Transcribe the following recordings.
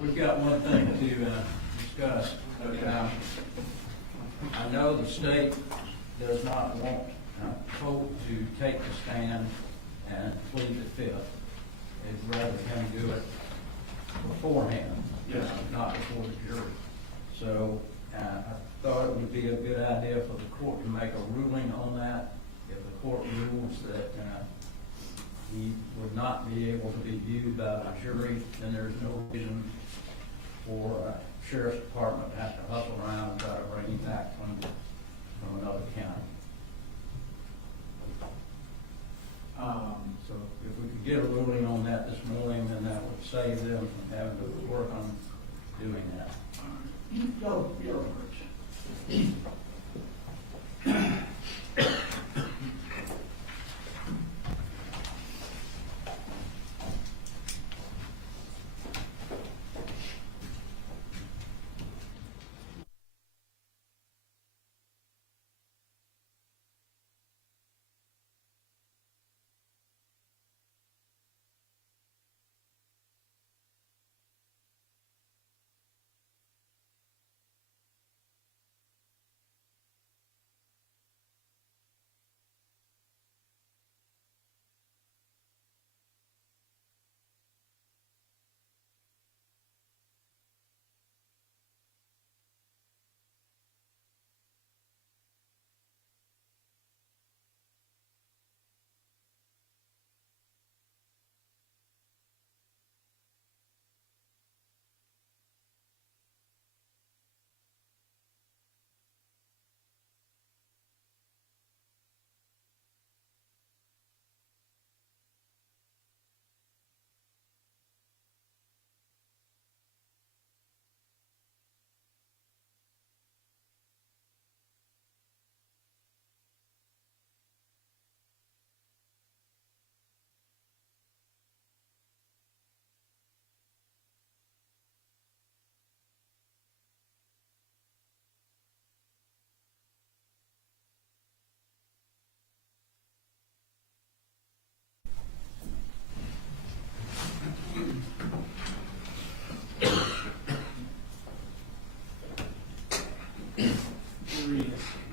we've got one thing to discuss. Okay. I know the state does not want Colt to take the stand and plead the fifth. They'd rather him do it beforehand, Yes. not before the jury. So I thought it would be a good idea for the court to make a ruling on that. If the court rules that he would not be able to be viewed by the jury, then there's no reason for sheriff's department to have to hustle around and try to bring him back from another county. So if we could get a ruling on that this morning, then that would save them from having to work on doing that. Go, Rich.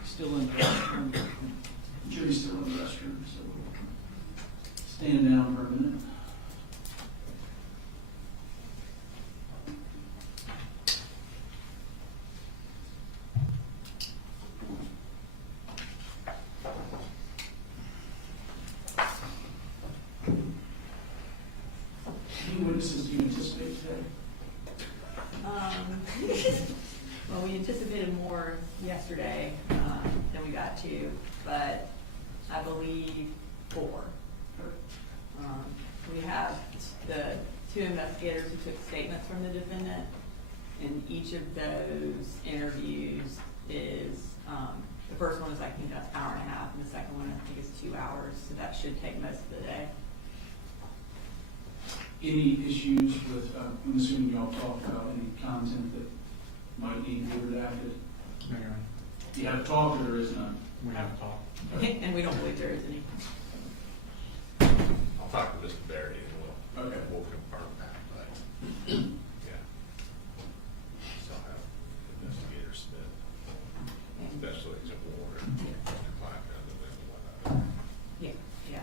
Still in the restroom. Jury's still in the restroom, so we'll stand down for a minute. Any witnesses do you anticipate today? Well, we anticipated more yesterday than we got to, but I believe 4. We have the 2 investigators who took statements from the defendant, and each of those interviews is, the first one is I think an hour and a half, and the second one I think is 2 hours, so that should take most of the day. Any issues with, I'm assuming y'all talked about any content that might need to be redacted? Mayor, You have talked or there is none? we have talked. And we don't believe there is any. I'll talk to Mr. Barry and Okay. we'll confirm that, but, yeah. Still have investigator Smith, Special Agent Warner, Mr. Clackam, and whatnot. Yeah, yeah.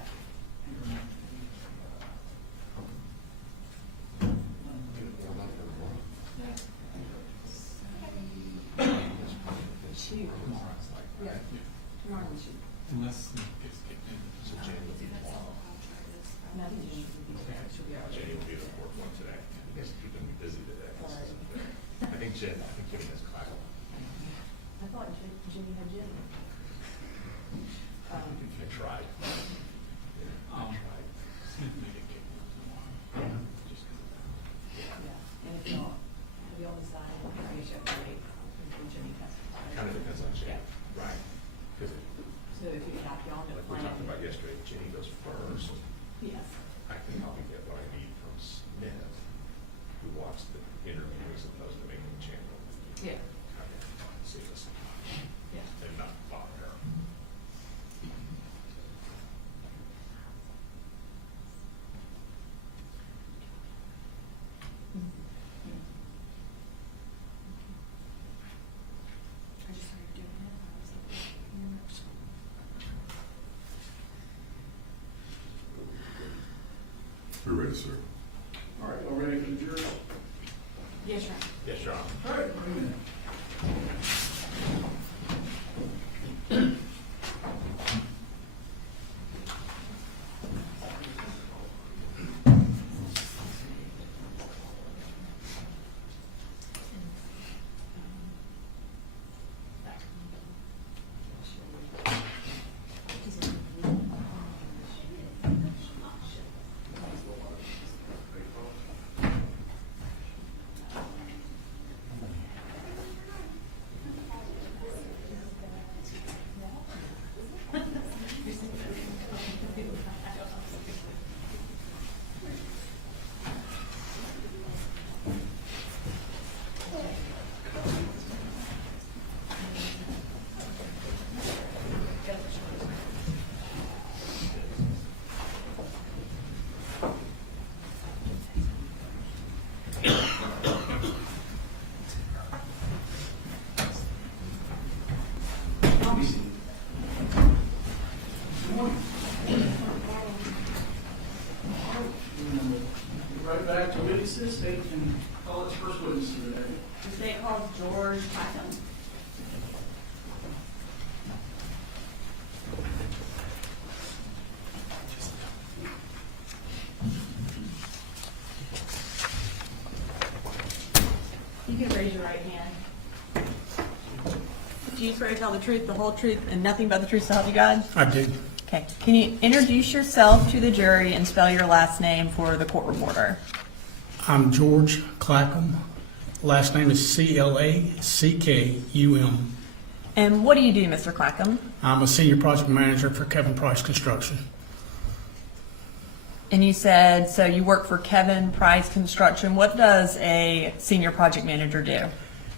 Shoot. Yeah. Tomorrow we should. Unless it gets kicked in. So Jenny will be tomorrow. Nothing should be out. Jenny will be at the fourth one today. You guys are keeping me busy today. I think Jenny has Clackam. I thought Jimmy had Jimmy. I tried. Yeah, I tried. Smith may get kicked in tomorrow. Just 'cause of that. Yeah, and if not, have y'all decided, I guess you have to wait until Jimmy testifies. Kind of depends on Jenny. Yeah. Right. Because So if you have y'all to like we plan. talked about yesterday, Jenny goes first. Yes. I can probably get what I need from Smith, who watched the interview as opposed to making a channel. Yeah. See this, Yeah. and not bother her. We're ready, sir. All right, all ready for the jury? Yes, sir. Yes, Your Honor. All right, bring it in. Right back to witnesses, they can call its first witness today. The state calls George Clackam. You can raise your right hand. Do you swear to tell the truth, the whole truth, and nothing but the truth so help you God? I do. Okay. Can you introduce yourself to the jury and spell your last name for the court reporter? I'm George Clackam. Last name is Clackum. And what do you do, Mr. Clackam? I'm a senior project manager for Kevin Price Construction. And you said, so you work for Kevin Price Construction. What does a senior project manager do?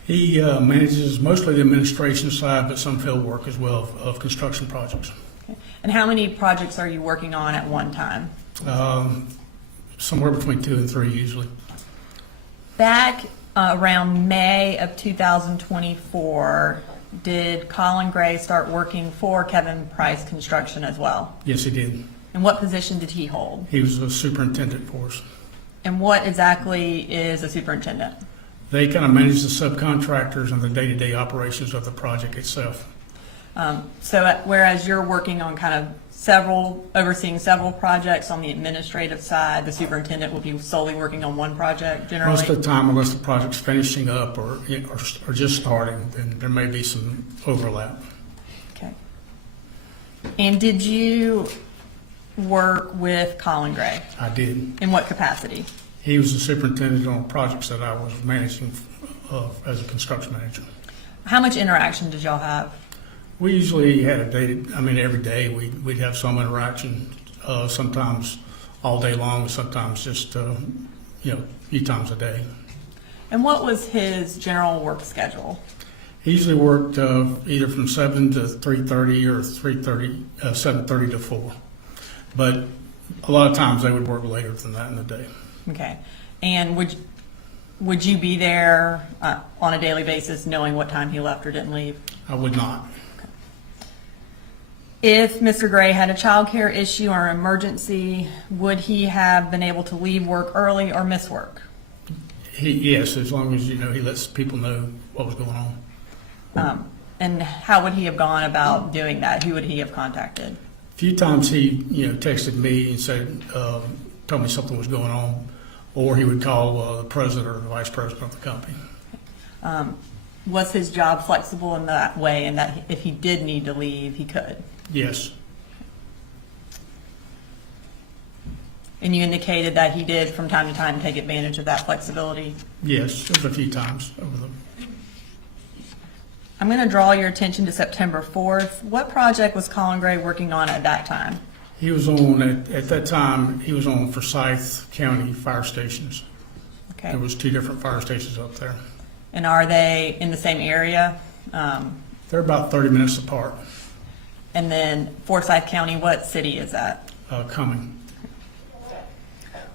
He manages mostly the administration side, but some field work as well of construction projects. Okay. And how many projects are you working on at one time? Somewhere between 2 and 3 usually. Back around May of 2024, did Colin Gray start working for Kevin Price Construction as well? Yes, he did. And what position did he hold? He was a superintendent for us. And what exactly is a superintendent? They kind of manage the subcontractors and the day-to-day operations of the project itself. So whereas you're working on kind of overseeing several projects on the administrative side, the superintendent will be solely working on one project generally? Most of the time, unless the project's finishing up or just starting, then there may be some overlap. Okay. And did you work with Colin Gray? I did. In what capacity? He was the superintendent on projects that I was managing as a construction manager. How much interaction did y'all have? We usually had every day we'd have some interaction, sometimes all day long, sometimes just, a few times a day. And what was his general work schedule? He usually worked either from 7 to 3:30 or 7:30 to 4. But a lot of times they would work later than that in the day. Okay. And would you be there on a daily basis knowing what time he left or didn't leave? I would not. If Mr. Gray had a child care issue or emergency, would he have been able to leave work early or miss work? Yes, as long as, he lets people know what was going on. And how would he have gone about doing that? Who would he have contacted? A few times he, texted me and said, told me something was going on, or he would call the president or the vice president of the company. Was his job flexible in that way, and that if he did need to leave, he could? Yes. And you indicated that he did from time to time take advantage of that flexibility? Yes, it was a few times over the. I'm going to draw your attention to September 4th. What project was Colin Gray working on at that time? He was on, at that time, he was on Forsyth County fire stations. Okay. There was 2 different fire stations up there. And are they in the same area? They're about 30 minutes apart, And then Forsyth County, what city is that? coming.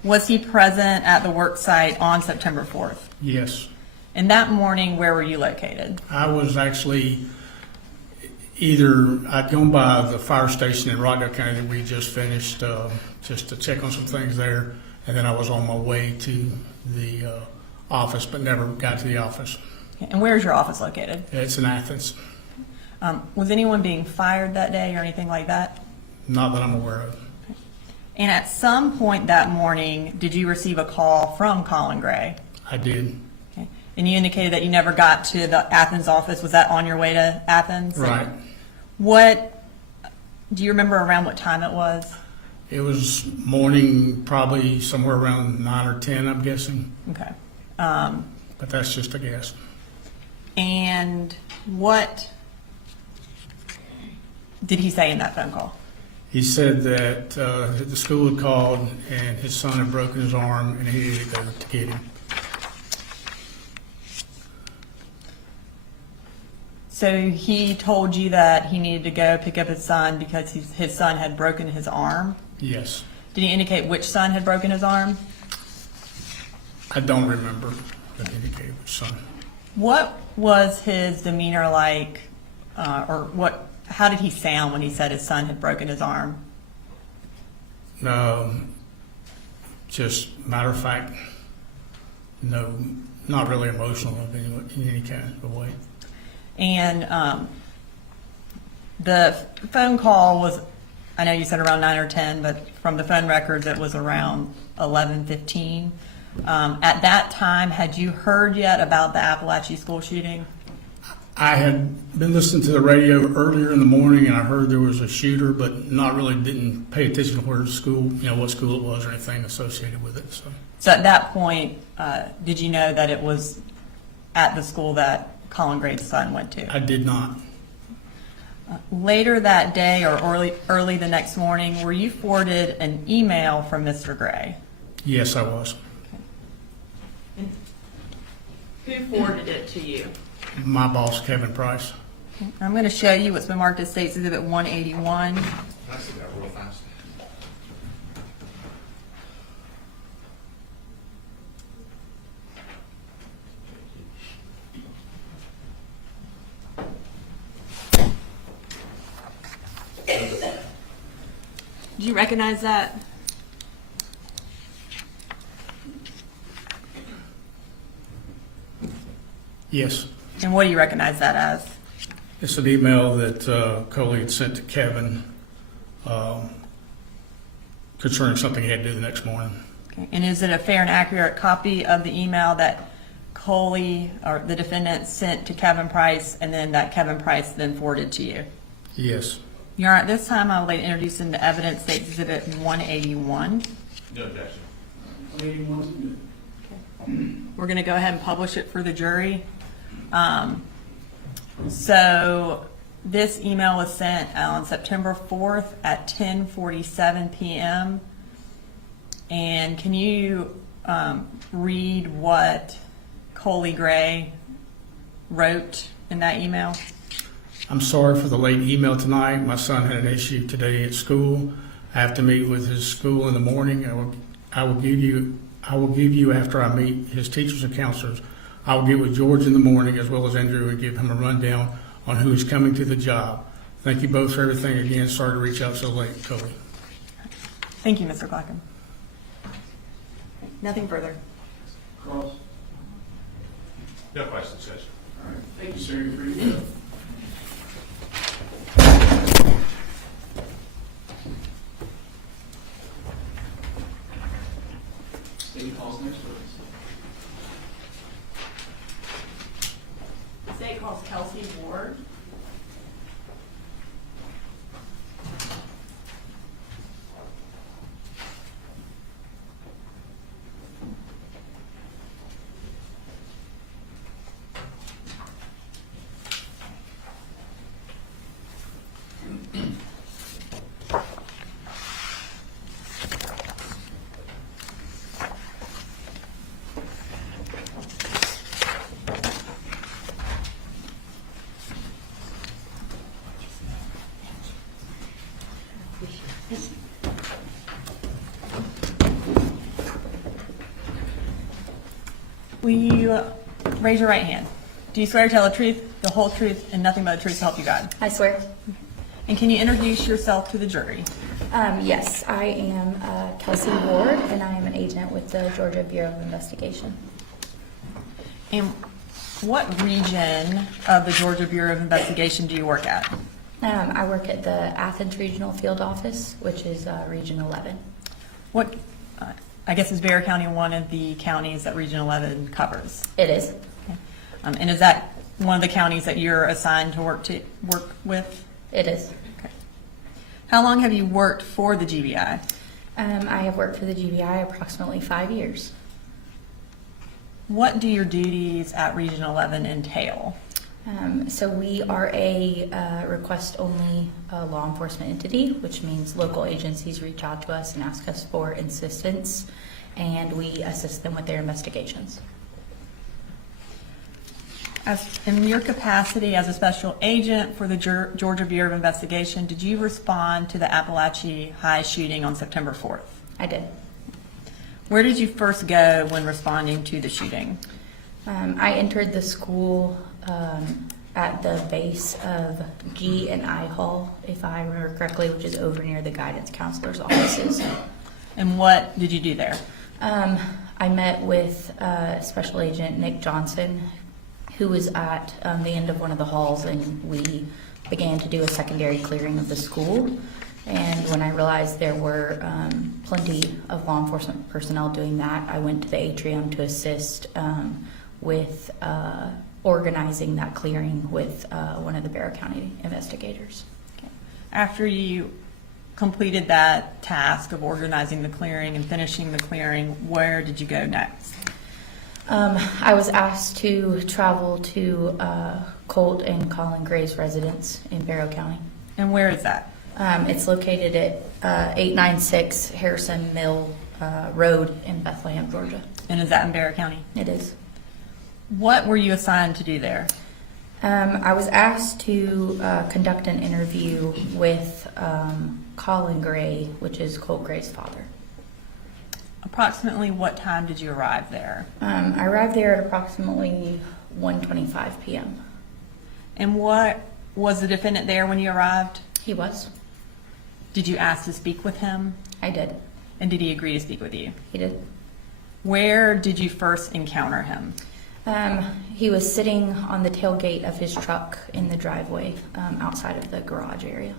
Was he present at the work site on September 4th? Yes. And that morning, where were you located? I was actually I'd gone by the fire station in Rockdale County that we just finished, just to check on some things there. and then I was on my way to the office, but never got to the office. And where's your office located? It's in Athens, Was anyone being fired that day or anything like that? not that I'm aware of. And at some point that morning, did you receive a call from Colin Gray? I did. Okay. And you indicated that you never got to the Athens office. Was that on your way to Athens? Right. What, do you remember around what time it was? It was morning, probably somewhere around 9 or 10, I'm guessing, Okay. but that's just a guess. And what did he say in that phone call? He said that the school had called and his son had broken his arm and he needed to go to get him. So he told you that he needed to go pick up his son because his son had broken his arm? Yes. Did he indicate which son had broken his arm? I don't remember that indicated which son. What was his demeanor like, or how did he sound when he said his son had broken his arm? Just matter of fact, no, not really emotional in any kind of way. And the phone call was, I know you said around 9 or 10, but from the phone records it was around 11:15. At that time, had you heard yet about the Apalachee school shooting? I had been listening to the radio earlier in the morning and I heard there was a shooter, but didn't pay attention to where school, what school it was or anything associated with it. So at that point, did you know that it was at the school that Colin Gray's son went to? I did not. Later that day or early the next morning, were you forwarded an email from Mr. Gray? Yes, I was. Who forwarded it to you? My boss, Kevin Price. I'm going to show you what's been marked as State's Exhibit 181. Can I see that real fast? Do you recognize that? Yes. And what do you recognize that as? It's an email that Colin had sent to Kevin concerning something he had to do the next morning. Okay. And is it a fair and accurate copy of the email that Coley, or the defendant, sent to Kevin Price and then that Kevin Price then forwarded to you? Yes. Your Honor, at this time I would like to introduce into evidence State's Exhibit 181. No objection. 181 is good. We're going to go ahead and publish it for the jury. So this email was sent on September 4th at 10:47 p.m. And can you read what Coley Gray wrote in that email? I'm sorry for the late email tonight. My son had an issue today at school. I have to meet with his school in the morning. I will give you after I meet his teachers and counselors. I will get with George in the morning as well as Andrew and give him a rundown on who is coming to the job. Thank you both for everything. Again, sorry to reach out so late, Colin. Thank you, Mr. Clackam. Nothing further. Cross. No questions, Judge. All right, thank you, sir. You're free to go. State calls next witness. The state calls Kelsey Ward. Will you raise your right hand? Do you swear to tell the truth, the whole truth, and nothing but the truth to help you God? I swear. And can you introduce yourself to the jury? Yes, I am Kelsey Ward, and I am an agent with the Georgia Bureau of Investigation. And what region of the Georgia Bureau of Investigation do you work at? I work at the Athens Regional Field Office, which is Region 11. What, I guess is Bexar County one of the counties that Region 11 covers? It is. And is that one of the counties that you're assigned to work with? It is. Okay. How long have you worked for the GBI? I have worked for the GBI approximately 5 years. What do your duties at Region 11 entail? So we are a request-only law enforcement entity, which means local agencies reach out to us and ask us for assistance, and we assist them with their investigations. In your capacity as a special agent for the Georgia Bureau of Investigation, did you respond to the Apalachee High shooting on September 4th? I did. Where did you first go when responding to the shooting? I entered the school at the base of G and I Hall, if I remember correctly, which is over near the guidance counselor's offices. And what did you do there? I met with Special Agent Nick Johnson, who was at the end of one of the halls, and we began to do a secondary clearing of the school. And when I realized there were plenty of law enforcement personnel doing that, I went to the atrium to assist with organizing that clearing with one of the Bexar County investigators. Okay. After you completed that task of organizing the clearing and finishing the clearing, where did you go next? I was asked to travel to Colt and Colin Gray's residence in Barrow County. And where is that? It's located at 896 Harrison Mill Road in Bethlehem, Georgia. And is that in Bexar County? It is. What were you assigned to do there? I was asked to conduct an interview with Colin Gray, which is Colt Gray's father. Approximately what time did you arrive there? I arrived there at approximately 1:25 p.m. And what was the defendant there when you arrived? He was. Did you ask to speak with him? I did. And did he agree to speak with you? He did. Where did you first encounter him? He was sitting on the tailgate of his truck in the driveway outside of the garage area.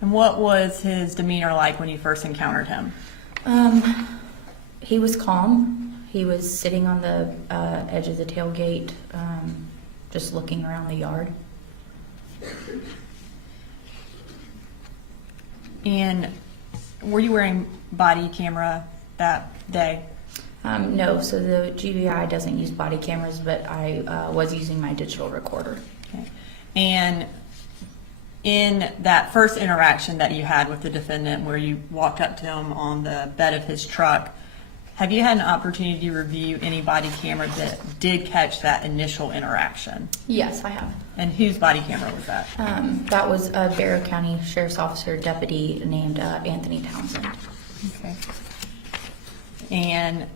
And what was his demeanor like when you first encountered him? He was calm. He was sitting on the edge of the tailgate, just looking around the yard. And were you wearing body camera that day? No, so the GBI doesn't use body cameras, but I was using my digital recorder. Okay. And in that first interaction that you had with the defendant where you walked up to him on the bed of his truck, have you had an opportunity to review any body cameras that did catch that initial interaction? Yes, I have. And whose body camera was that? That was a Barrow County Sheriff's Officer deputy named Anthony Townsend. Okay. And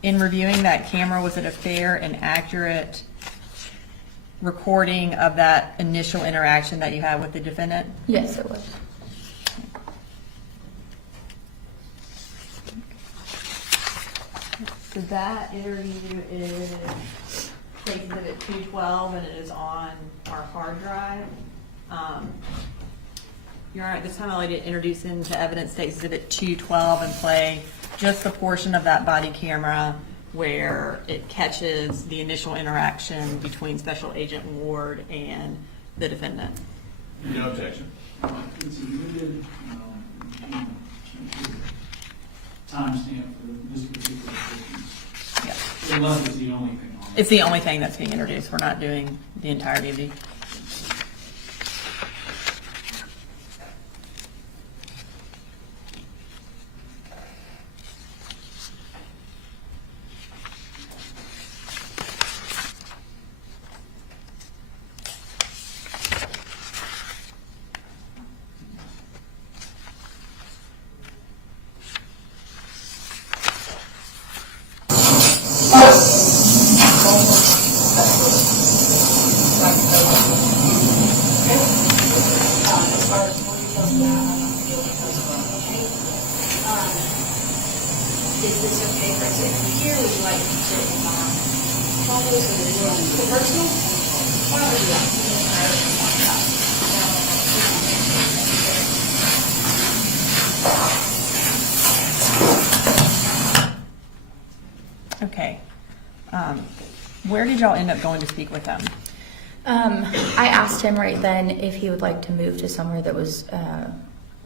in reviewing that camera, was it a fair and accurate recording of that initial interaction that you had with the defendant? Yes, it was. So that interview is Case Exhibit 212, and it is on our hard drive. You're all right. This time I'd like to introduce into evidence State Exhibit 212 and play just the portion of that body camera where it catches the initial interaction between Special Agent Ward and the defendant. No objection. It's a limited timestamp for this particular case. Yeah. Unless it's the only thing on it. It's the only thing that's being introduced. We're not doing the entirety of the. Okay. Where did y'all end up going to speak with him? I asked him right then if he would like to move to somewhere that was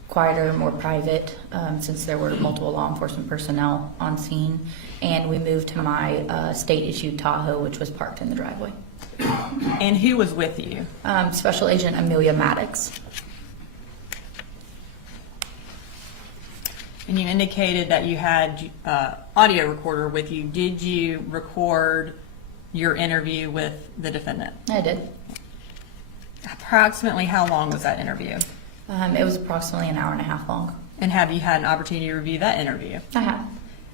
quieter, more private, since there were multiple law enforcement personnel on scene. And we moved to my state-issued Tahoe, which was parked in the driveway. And who was with you? Special Agent Amelia Maddox. And you indicated that you had audio recorder with you. Did you record your interview with the defendant? I did. Approximately how long was that interview? It was approximately an hour and a half long. And have you had an opportunity to review that interview? I have.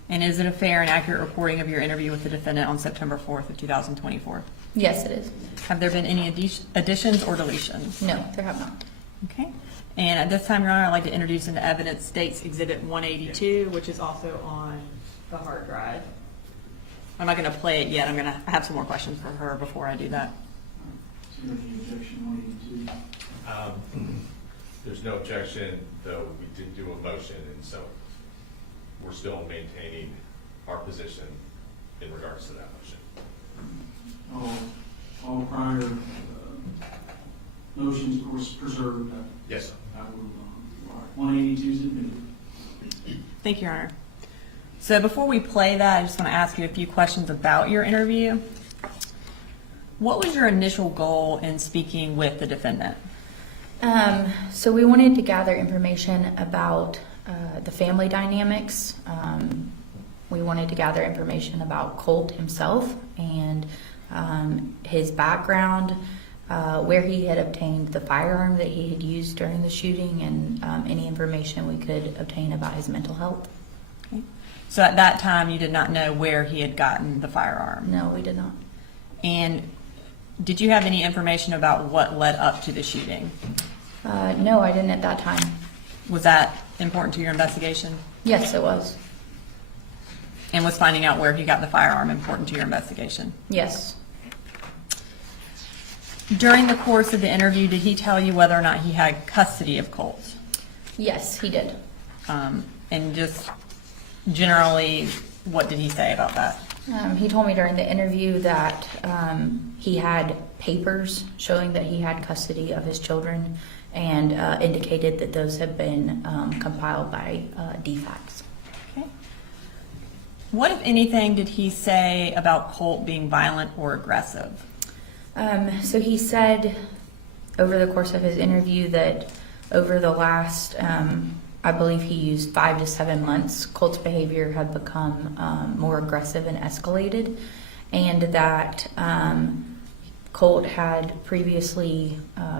And is it a fair and accurate reporting of your interview with the defendant on September 4th of 2024? Yes, it is. Have there been any additions or deletions? No, there have not. Okay. And at this time, Your Honor, I'd like to introduce into evidence State's Exhibit 182, which is also on the hard drive. I'm not going to play it yet. I'm going to have some more questions for her before I do that. So there's the objection 182. There's no objection, though we did do a motion, and so we're still maintaining our position in regards to that motion. All prior motions, of course, preserved. Yes, sir. I will, 182 is admitted. Thank you, Your Honor. So before we play that, I just want to ask you a few questions about your interview. What was your initial goal in speaking with the defendant? So we wanted to gather information about the family dynamics. We wanted to gather information about Colt himself and his background, where he had obtained the firearm that he had used during the shooting, and any information we could obtain about his mental health. Okay. So at that time, you did not know where he had gotten the firearm? No, we did not. And did you have any information about what led up to the shooting? No, I didn't at that time. Was that important to your investigation? Yes, it was. And was finding out where he got the firearm important to your investigation? Yes. During the course of the interview, did he tell you whether or not he had custody of Colt? Yes, he did. And just generally, what did he say about that? He told me during the interview that he had papers showing that he had custody of his children, and indicated that those had been compiled by DFACS. Okay. What, if anything, did he say about Colt being violent or aggressive? So he said over the course of his interview that over the last, I believe he used 5 to 7 months, Colt's behavior had become more aggressive and escalated, and that Colt had previously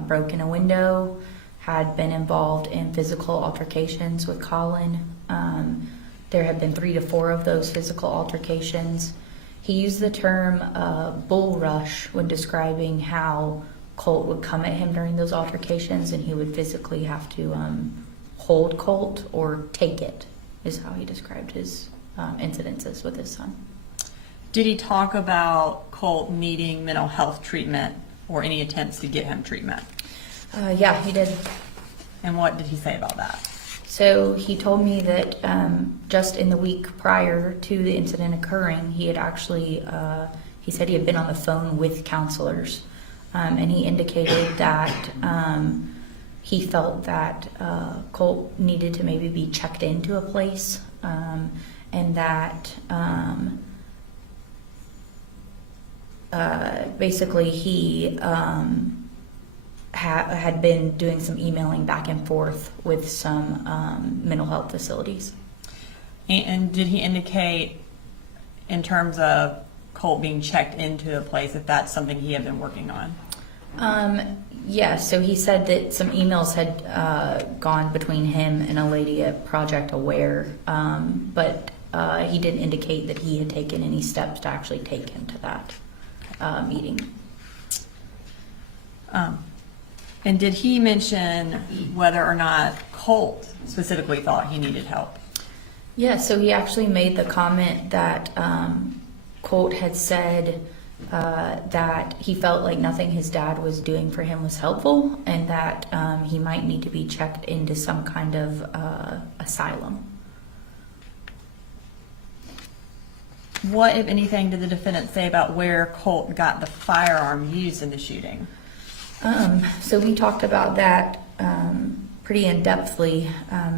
broken a window, had been involved in physical altercations with Colin. There had been 3 to 4 of those physical altercations. He used the term bull rush when describing how Colt would come at him during those altercations, and he would physically have to hold Colt or take it, is how he described his incidences with his son. Did he talk about Colt needing mental health treatment or any attempts to get him treatment? Yeah, he did. And what did he say about that? So he told me that just in the week prior to the incident occurring, he had actually, he said he had been on the phone with counselors, and he indicated that he felt that Colt needed to maybe be checked into a place, and that basically he had been doing some emailing back and forth with some mental health facilities. And did he indicate, in terms of Colt being checked into a place, if that's something he had been working on? Yeah, so he said that some emails had gone between him and a lady at Project Aware, but he didn't indicate that he had taken any steps to actually take him to that meeting. And did he mention whether or not Colt specifically thought he needed help? Yeah, so he actually made the comment that Colt had said that he felt like nothing his dad was doing for him was helpful, and that he might need to be checked into some kind of asylum. What, if anything, did the defendant say about where Colt got the firearm used in the shooting? So we talked about that pretty in-depthly.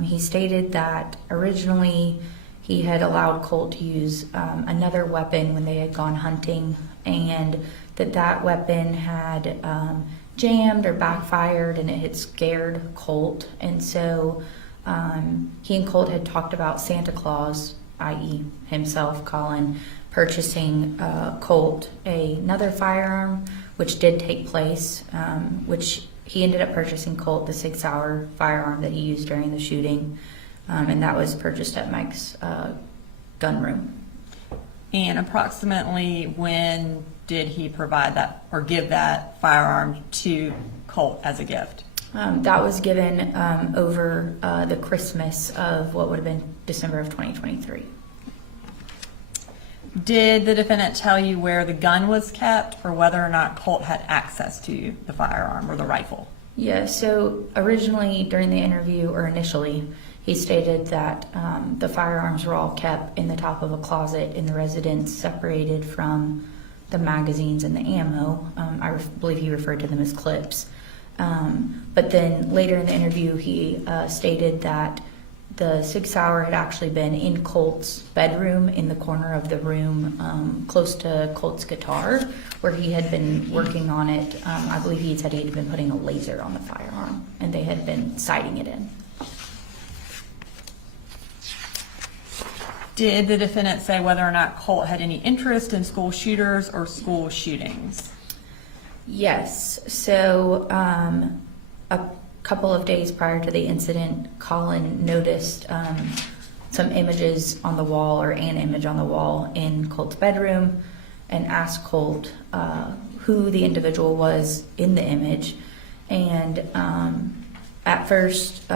He stated that originally he had allowed Colt to use another weapon when they had gone hunting, and that weapon had jammed or backfired, and it had scared Colt. And so he and Colt had talked about Santa Claus, i.e. himself, Colin, purchasing Colt another firearm, which did take place, which he ended up purchasing Colt the 6-hour firearm that he used during the shooting, and that was purchased at Mike's gun room. And approximately when did he provide that or give that firearm to Colt as a gift? That was given over the Christmas of what would have been December of 2023. Did the defendant tell you where the gun was kept, or whether or not Colt had access to the firearm or the rifle? Yeah, so originally during the interview, or initially, he stated that the firearms were all kept in the top of a closet in the residence, separated from the magazines and the ammo. I believe he referred to them as clips. But then later in the interview, he stated that the 6-hour had actually been in Colt's bedroom, in the corner of the room close to Colt's guitar, where he had been working on it. I believe he said he had been putting a laser on the firearm, and they had been sighting it in. Did the defendant say whether or not Colt had any interest in school shooters or school shootings? Yes. So a couple of days prior to the incident, Colin noticed some images on the wall, or an image on the wall in Colt's bedroom, and asked Colt who the individual was in the image. And at first,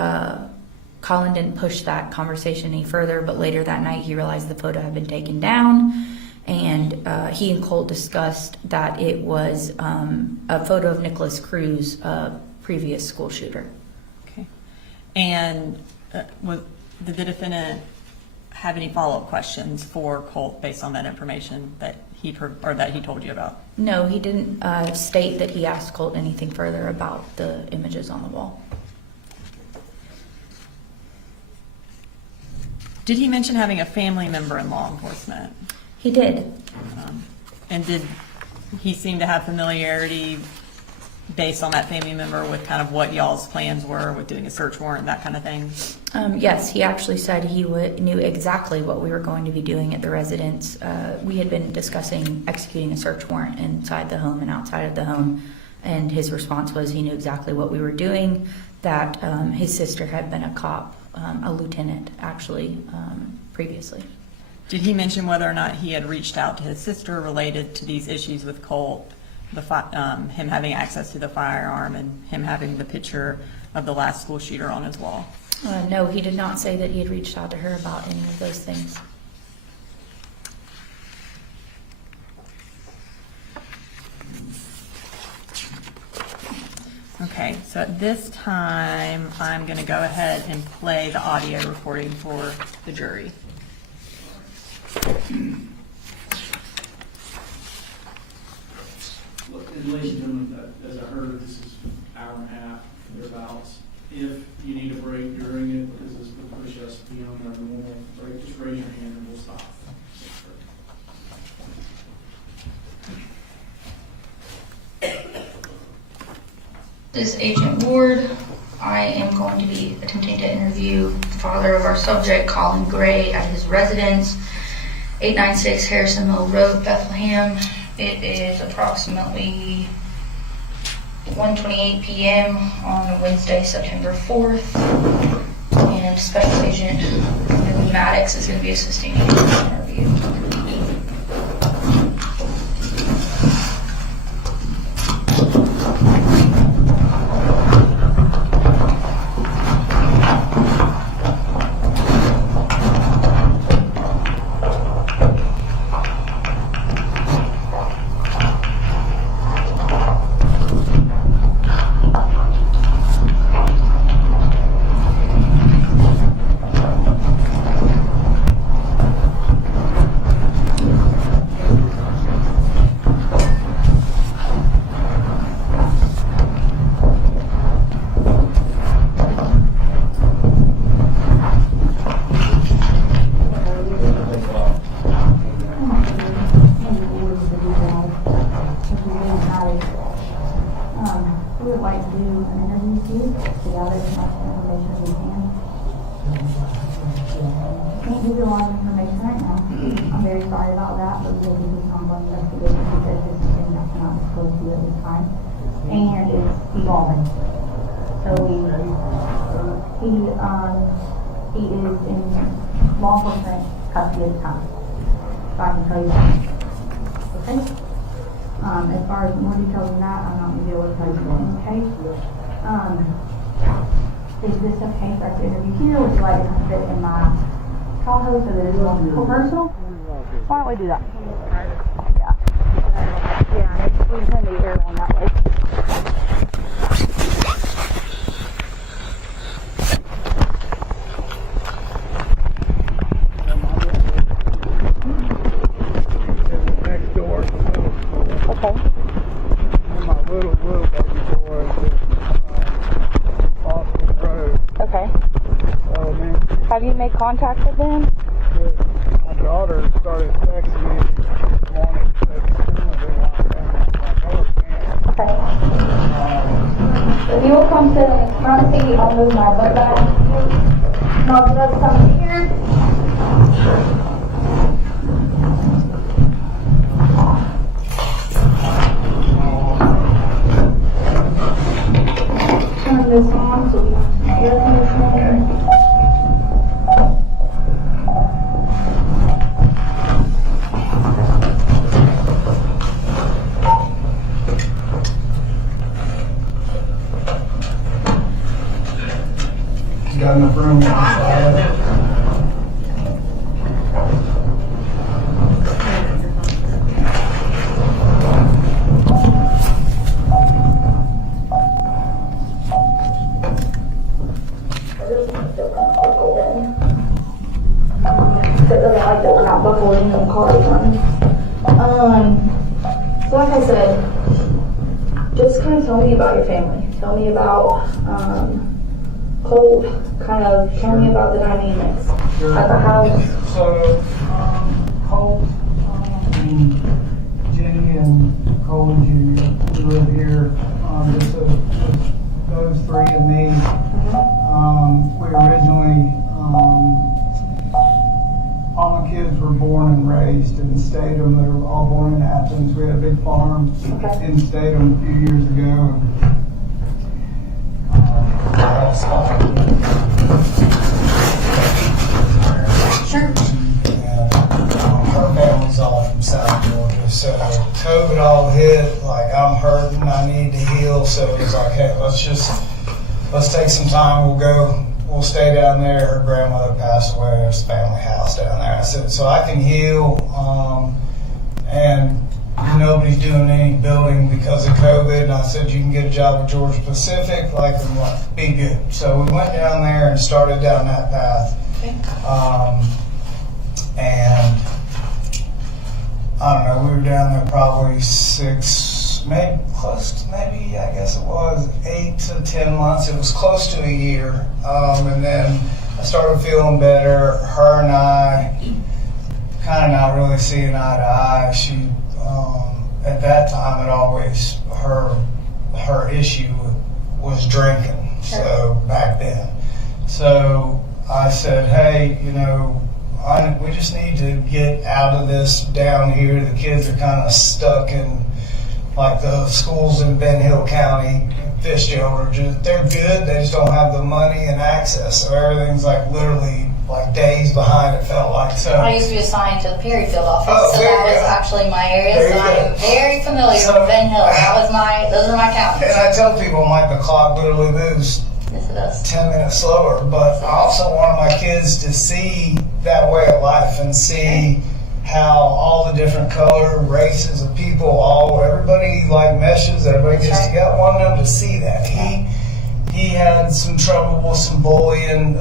Colin didn't push that conversation any further, but later that night he realized the photo had been taken down, and he and Colt discussed that it was a photo of Nicholas Cruz, a previous school shooter. Okay. And did the defendant have any follow-up questions for Colt based on that information that he told you about? No, he didn't state that he asked Colt anything further about the images on the wall. Did he mention having a family member in law enforcement? He did. And did he seem to have familiarity based on that family member with kind of what y'all's plans were with doing a search warrant, that kind of thing? Yes, he actually said he knew exactly what we were going to be doing at the residence. We had been discussing executing a search warrant inside the home and outside of the home, and his response was he knew exactly what we were doing, that his sister had been a cop, a lieutenant actually, previously. Did he mention whether or not he had reached out to his sister related to these issues with Colt, him having access to the firearm and him having the picture of the last school shooter on his wall? No, he did not say that he had reached out to her about any of those things. Okay, so at this time, I'm going to go ahead and play the audio recording for the jury. Look, and ladies and gentlemen, as I heard, this is an hour and a half, thereabouts. If you need a break during it, because this will push us beyond our normal break, just raise your hand and we'll stop. This is Agent Ward. I am going to be attempting to interview the father of our subject, Colin Gray, at his residence, 896 Harrison Mill Road, Bethlehem. It is approximately 1:28 p.m. on Wednesday, September 4th, and Special Agent Millie Maddox is going to be assisting me in this interview. as much information as we can. Can't give you a lot of information right now. I'm very sorry about that, but we'll do this ongoing investigation because this is something that cannot disclose to you at this time. And it's evolving. So he is in law enforcement custody at the time. So I can tell you that. Okay? As far as more details than that, I'm not going to be able to tell you in the case. Is this okay for us to interview here? Would you like to sit in my Tahoe so that it's a little personal? Why don't we do that? Yeah. Yeah, we can turn the air on that way. Next door is the middle school. Okay. And my little baby boy is at Boston Road. Okay. So, man, Have you made contact with them? my daughter started texting me this morning. Said as soon as they want to come, I'm like, oh, man. Okay. If you will come sit in the front seat, I'll move my butt back. And I'll just come here. Turn this on so we can hear this. You got enough room inside? So like I said, just kind of tell me about your family. Tell me about Colt. Kind of tell me about the dynamics at the house. So, Colt, Jenny, and Colin Jr. We live here. Just those three and me. We originally, all my kids were born and raised in Statham. They were all born in Athens. We had a big farm in Statham a few years ago. Sure. Her family's all from South Georgia, so COVID all hit, like I'm hurting, I need to heal, so it was like, hey, let's take some time, we'll stay down there. Her grandmother passed away, there's a family house down there. I said, so I can heal, and nobody's doing any building because of COVID, and I said, you can get a job at Georgia Pacific, and be good. So we went down there and started down that path. And I don't know, we were down there probably 8 to 10 months. It was close to a year. And then I started feeling better. Her and I kind of not really seeing eye to eye. She, at that time, her issue was drinking. So back then. So I said, hey, we just need to get out of this down here. The kids are kind of stuck in, like, the schools in Ben Hill County, Fitzgerald, they're good, they just don't have the money and access. So everything's like literally like days behind, it felt like. So I used to be assigned to the Perryfield office, so there that you was go. actually my area, There so you go. I'm very familiar with Ben Hill. Those are my counties. And I tell people, I'm like, the clock literally moves Yes, it does. 10 minutes slower, but I also wanted my kids to see that way of life and see how all the different color, races of people, everybody like meshes, everybody gets together. I wanted them to see that. He had some trouble with some bullying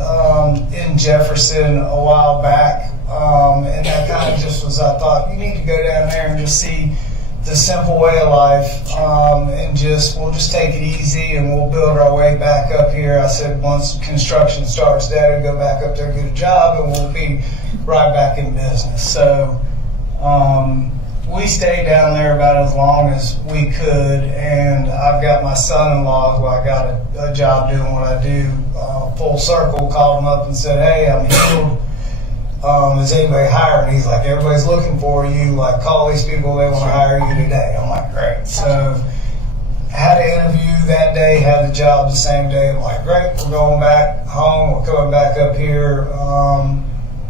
in Jefferson a while back, and that kind of just was, I thought, you need to go down there and just see the simple way of life, and we'll just take it easy and we'll build our way back up here. I said, once construction starts, Dad will go back up there, get a job, and we'll be right back in business. So we we stayed down there about as long as we could, and I've got my son-in-law, who I got a job doing what I do, full circle, called him up and said, hey, I'm healed. Is anybody hiring? He's like, everybody's looking for you. Like, call these people, they want to hire you today. I'm like, great. So had an interview that day, had the job the same day. I'm like, great, we're going back home, we're coming back up here.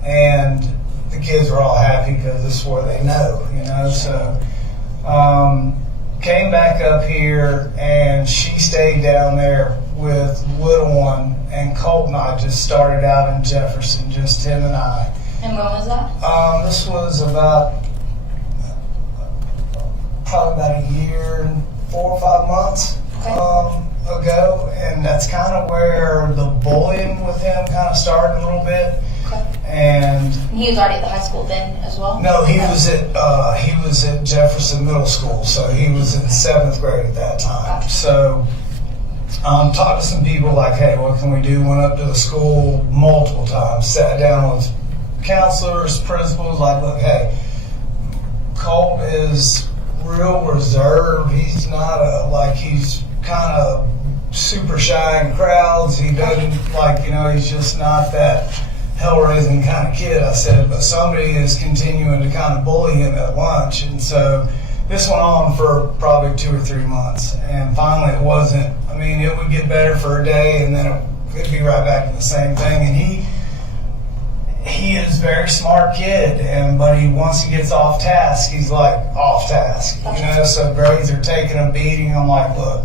And the kids were all happy because this is where they know, you know. So came back up here, and she stayed down there with little one, and Colt and I just started out in Jefferson, just him and I. And when was that? This was probably about a year and 4 or 5 months ago, and that's kind of where the bullying with him kind of started a little bit. Okay. And He was already at the high school then as well? no, he was at Jefferson Middle School, so he was in 7th grade at that time. Gotcha. So talked to some people like, hey, what can we do? Went up to the school multiple times, sat down with counselors, principals, like, look, hey, Colt is real reserved. He's not he's kind of super shy in crowds. He doesn't he's just not that hell-raising kind of kid. I said, but somebody is continuing to kind of bully him at lunch. And so this went on for probably 2 or 3 months. And finally it wasn't, it would get better for a day, and then it'd be right back to the same thing. And he is a very smart kid, but once he gets off task, he's like off task, so grades are taking a beating. I'm like, look,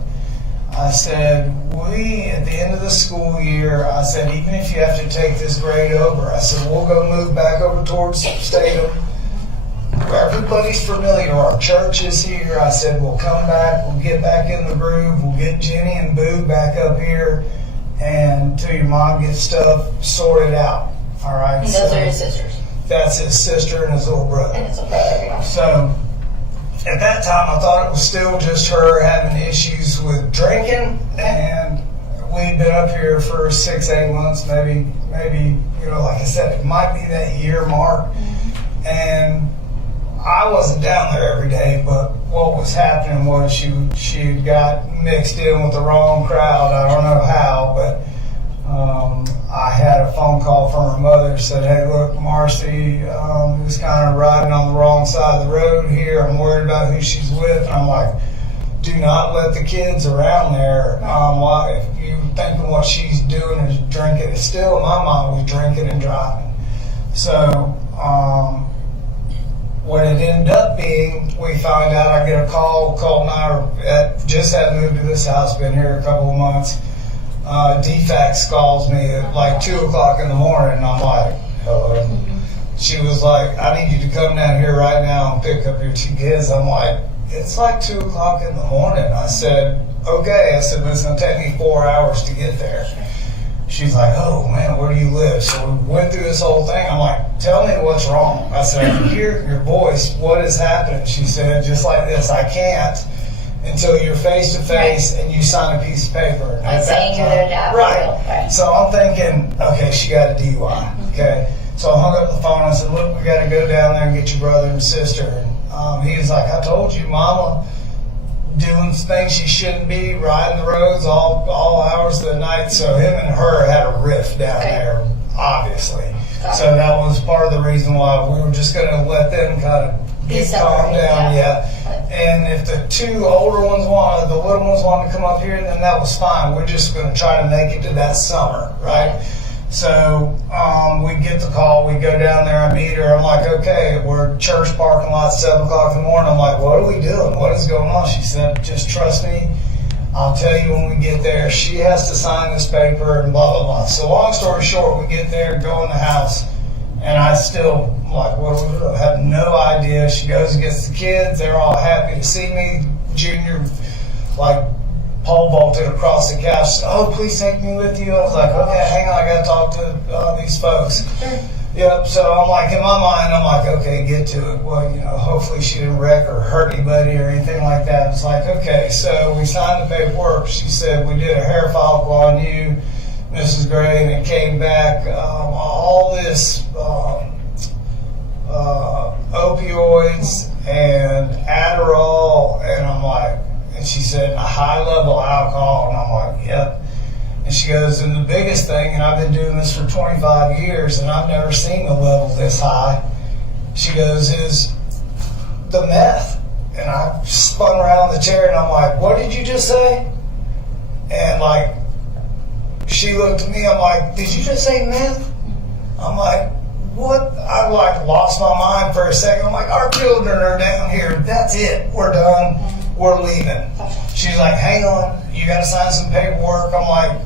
I said, at the end of the school year, I said, even if you have to take this grade over, I said, we'll go move back over towards Statham. Everybody's familiar, our church is here. I said, we'll come back, we'll get back in the groove, we'll get Jenny and Boo back up here, and till your mom gets stuff sorted out. All right. And those are his sisters? That's his sister and his little brother. And his little brother, yeah. So at that time, I thought it was still just her having issues with drinking, and we'd been up here for 6, 8 months, maybe, like I said, it might be that year mark. Mm-hmm. And I wasn't down there every day, but what was happening was she got mixed in with the wrong crowd. I don't know how, but I had a phone call from her mother, said, hey, look, Marcy was kind of riding on the wrong side of the road here. I'm worried about who she's with. And I'm like, do not let the kids around there. If you thinking what she's doing is drinking, it's still in my mind was drinking and driving. So what it ended up being, we find out, I get a call. Colt and I just had moved to this house, been here a couple of months. DFAX calls me at like 2 o'clock in the morning, and I'm like, hello. She was like, I need you to come down here right now and pick up your 2 kids. I'm like, it's like 2 o'clock in the morning. I said, okay. I said, but it's going to take me 4 hours to get there. She's like, oh man, where do you live? So we went through this whole thing. I'm like, tell me what's wrong. I said, I can hear your voice. What is happening? She said, just like this, I can't until you're face to face and you sign a piece of paper. Like saying you're their dad. Right. So I'm thinking, okay, she got a DUI. Okay. So I hung up the phone. I said, look, we got to go down there and get your brother and sister. And he was like, I told you, Mama doing things she shouldn't be, riding the roads all hours of the night. So him and her had a rift down there, obviously. So that was part of the reason why we were just going to let them kind of get calmed down. Yeah. And if the 2 older ones the little ones wanted to come up here, then that was fine. We're just going to try to make it to that summer, right? So we get the call, we go down there, I meet her, I'm like, okay, we're church parking lot, 7 o'clock in the morning. I'm like, what are we doing? What is going on? She said, just trust me, I'll tell you when we get there. She has to sign this paper and blah, blah, blah. So long story short, we get there, go in the house, and I still, like, what do we do? I have no idea. She goes and gets the kids, they're all happy to see me. Junior, like, pole vaulted across the couch. Said, oh, please take me with you. I was like, okay, hang on, I got to talk to these folks. Sure. Yep. So I'm like, in my mind, I'm like, okay, get to it. Well, hopefully she didn't wreck or hurt anybody or anything like that. It's like, okay. So we signed the paperwork. She said, we did a hair follicle on you, Mrs. Gray, and it came back all this opioids and Adderall, and I'm like, and she said, a high level of alcohol, and I'm like, yep. And she goes, and the biggest thing, and I've been doing this for 25 years, and I've never seen a level this high, she goes, is the meth. And I spun around the chair, and I'm like, what did you just say? And like, she looked at me, I'm like, did you just say meth? I'm like, what? I like lost my mind for a second. I'm like, our children are down here. That's it. We're done. We're leaving. She's like, hang on. You got to sign some paperwork. I'm like,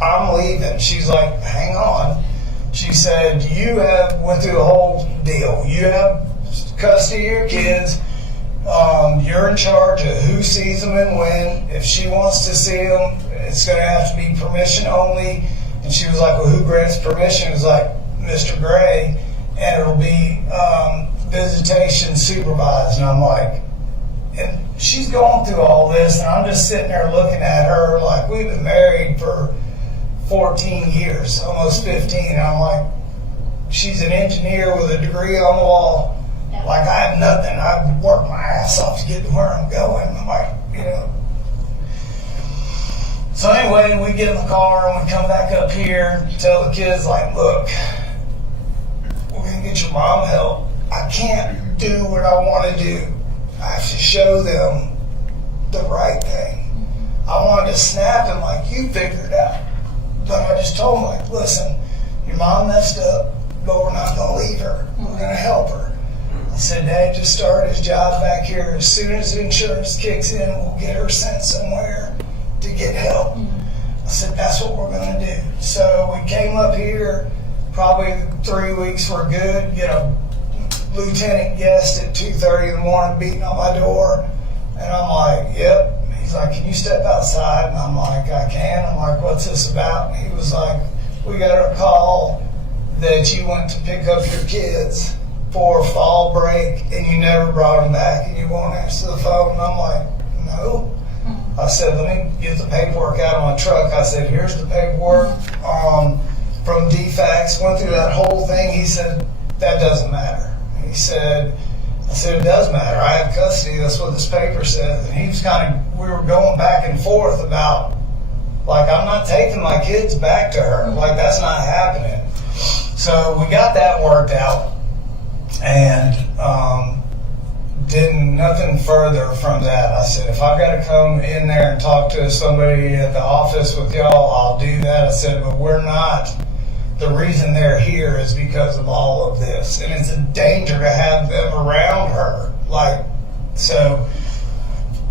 I'm leaving. She's like, hang on. She said, you have went through the whole deal. You have custody of your kids. You're in charge of who sees them and when. If she wants to see them, it's going to have to be permission only. And she was like, well, who grants permission? It was like, Mr. Gray, and it'll be visitation supervised. And I'm like, and she's going through all this, and I'm just sitting there looking at her like, we've been married for 14 years, almost 15. And I'm like, she's an engineer with a degree on the wall. Like, I have nothing. I've worked my ass off to get to where I'm going. I'm like, you know. So anyway, we get in the car and we come back up here, tell the kids, like, look, we're going to get your mom help. I can't do what I want to do. I have to show them the right thing. I wanted to snap them like, you figured it out. But I just told them, like, listen, your mom messed up, but we're not going to leave her. We're going to help her. I said, Dad just started his job back here. As soon as the insurance kicks in, we'll get her sent somewhere to get help. I said, that's what we're going to do. So we came up here, probably 3 weeks were good. Get a lieutenant guest at 2:30 in the morning beating on my door. And I'm like, yep. He's like, can you step outside? And I'm like, I can. I'm like, what's this about? And he was like, we got a call that you went to pick up your kids for fall break and you never brought them back and you won't answer the phone. And I'm like, no. I said, let me get the paperwork out of my truck. I said, here's the paperwork from DFAX. Went through that whole thing. He said, that doesn't matter. He said, I said, it does matter. I have custody. That's what this paper says. And he was we were going back and forth about, like, I'm not taking my kids back to her. Like, that's not happening. So we got that worked out. And nothing further from that. I said, if I've got to come in there and talk to somebody at the office with y'all, I'll do that. I said, but we're not. The reason they're here is because of all of this. And it's a danger to have them around her. Like, so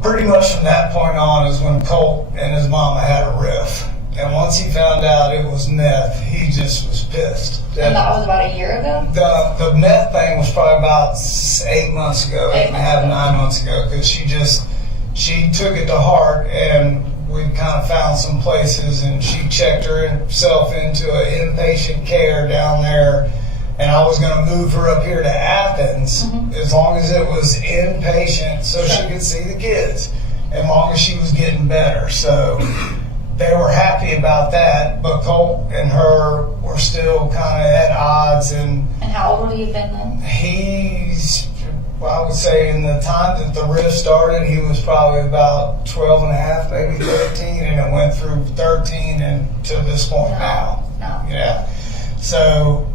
pretty much from that point on is when Colt and his mama had a riff. And once he found out it was meth, he just was pissed. And that was about a year ago? The meth thing was probably about 8 months ago, 8.5, 9 months ago, because she took it to heart, and we kind of found some places, and she checked herself into an inpatient care down there, and I was going to move her up here to Athens as long as it was inpatient so she could see the kids, as long as she was getting better. So they were happy about that, but Colt and her were still kind of at odds. And how old would he have been then? He's, I would say, in the time that the rift started, he was probably about 12 and a half, maybe 13, and it went through 13 and to this point now. No. Yeah. So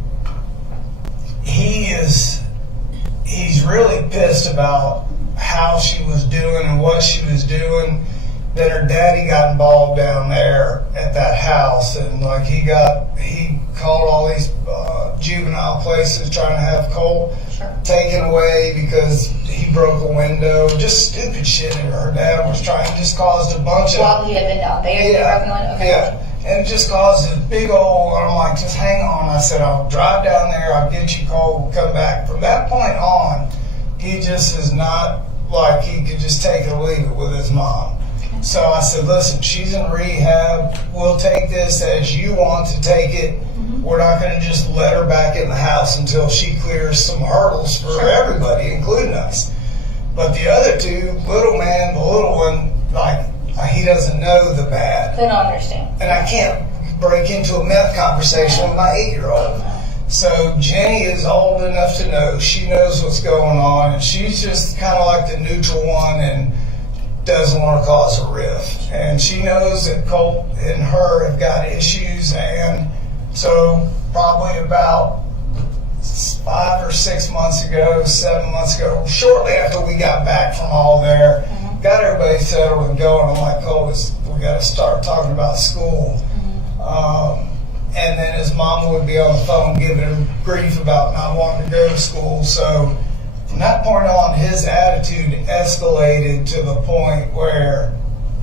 he's really pissed about how she was doing and what she was doing. That her daddy got involved down there at that house, and like he called all these juvenile places trying to have Colt taken away because he broke a window, just stupid shit. And her dad was trying, just caused a bunch of. While he had been down there, he broke the window. Okay. Yeah, and it just caused a big old. I'm like, just hang on. I said, I'll drive down there. I'll get you Colt. We'll come back. From that point on, he just is not like he could just take it or leave it with his mom. So I said, listen, she's in rehab. We'll take this as you want to take it. We're not going to just let her back in the house until she clears some hurdles for everybody, including us. But the other two, little man, the little one, like, he doesn't know the bad. They don't understand. And I can't break into a meth conversation with my 8-year-old. So Jenny is old enough to know, she knows what's going on, and she's just kind of like the neutral one and doesn't want to cause a rift. And she knows that Colt and her have got issues, and so probably about 5 or 6 months ago, 7 months ago, shortly after we got back from all there, got everybody settled and going. I'm like, Colt, we got to start talking about school. And then his mama would be on the phone giving him grief about not wanting to go to school. So from that point on, his attitude escalated to the point where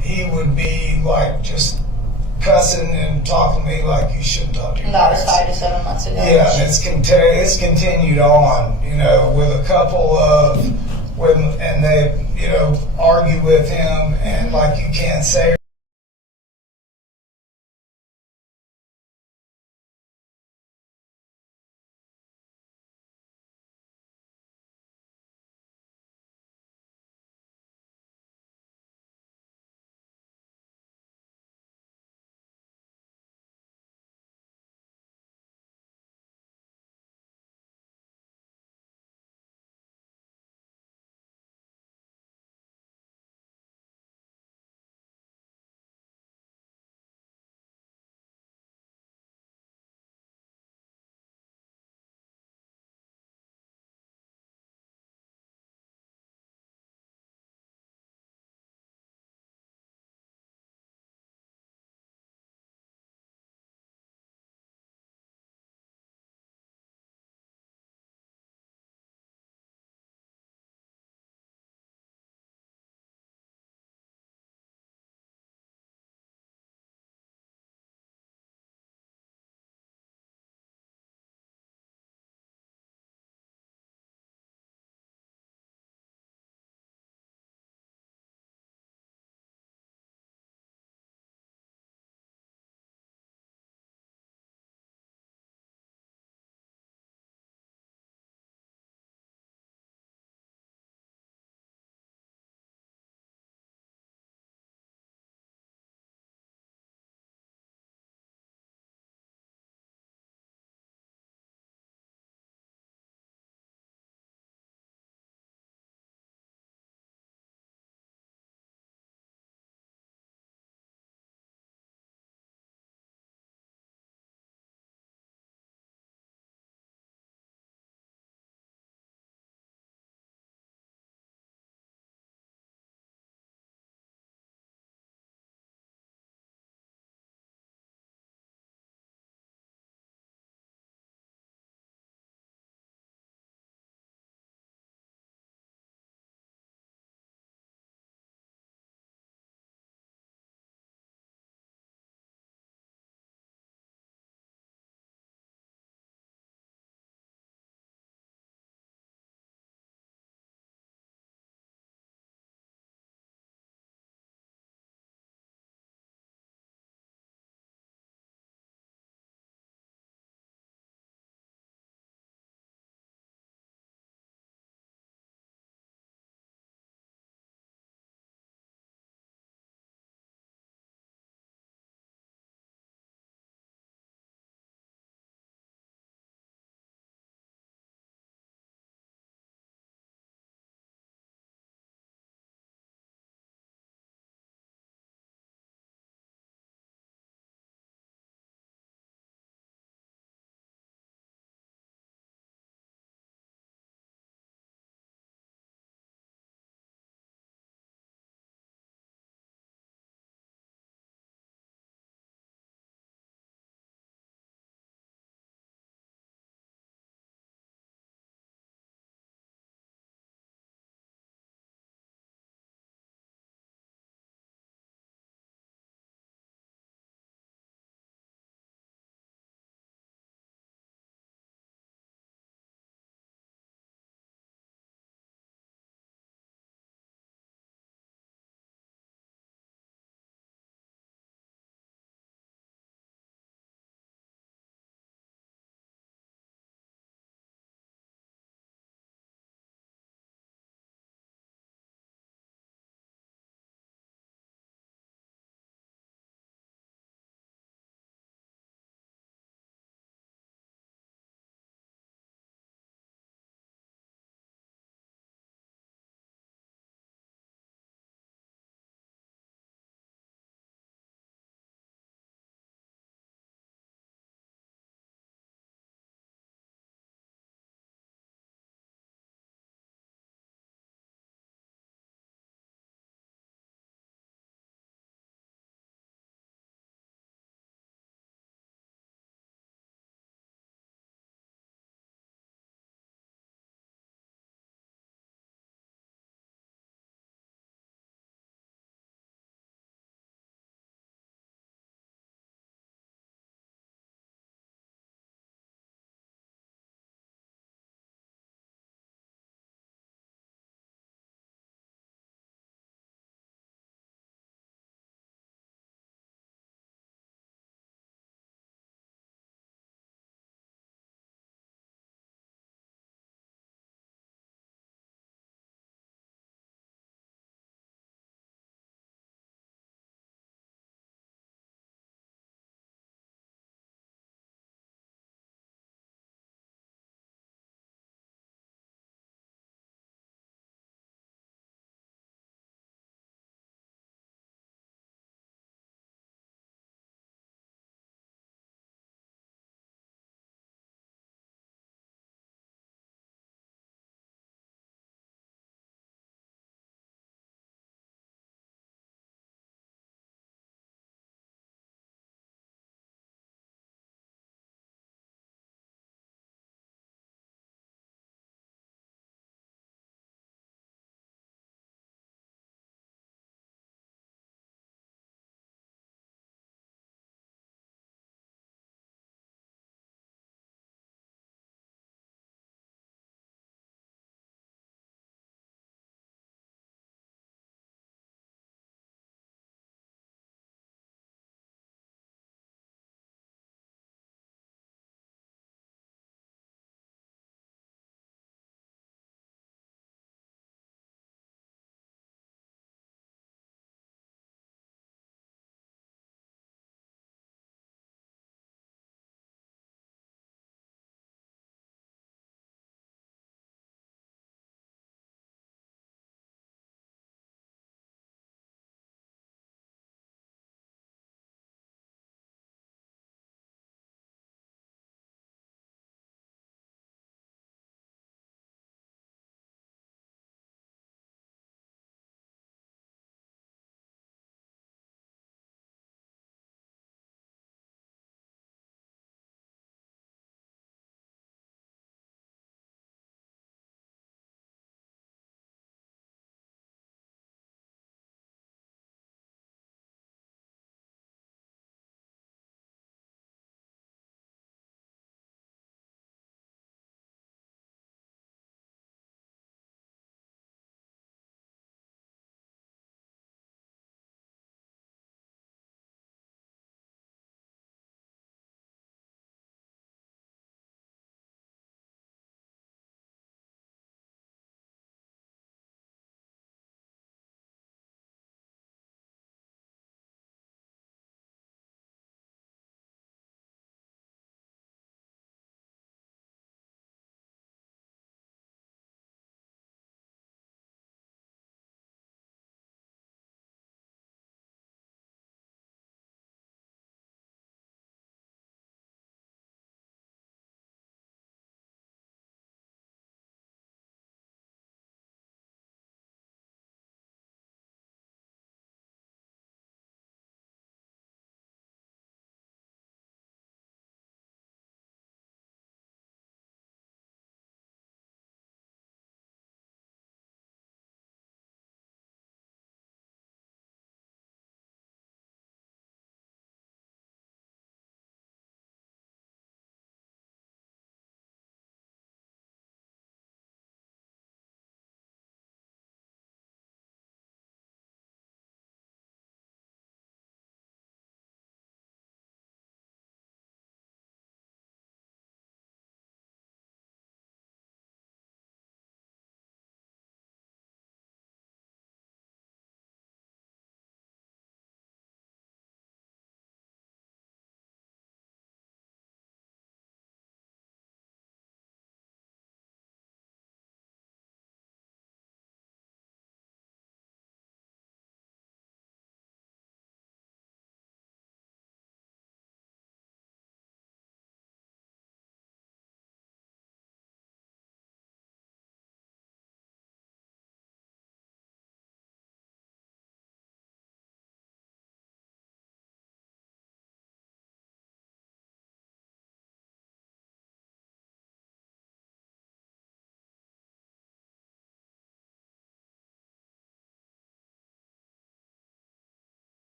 he would be like just cussing and talking to me like you shouldn't talk to your And that was parents. 5 to 7 months ago. Yeah, and it's continued on, you know, with a couple of and they, you know, argue with him and like you can't say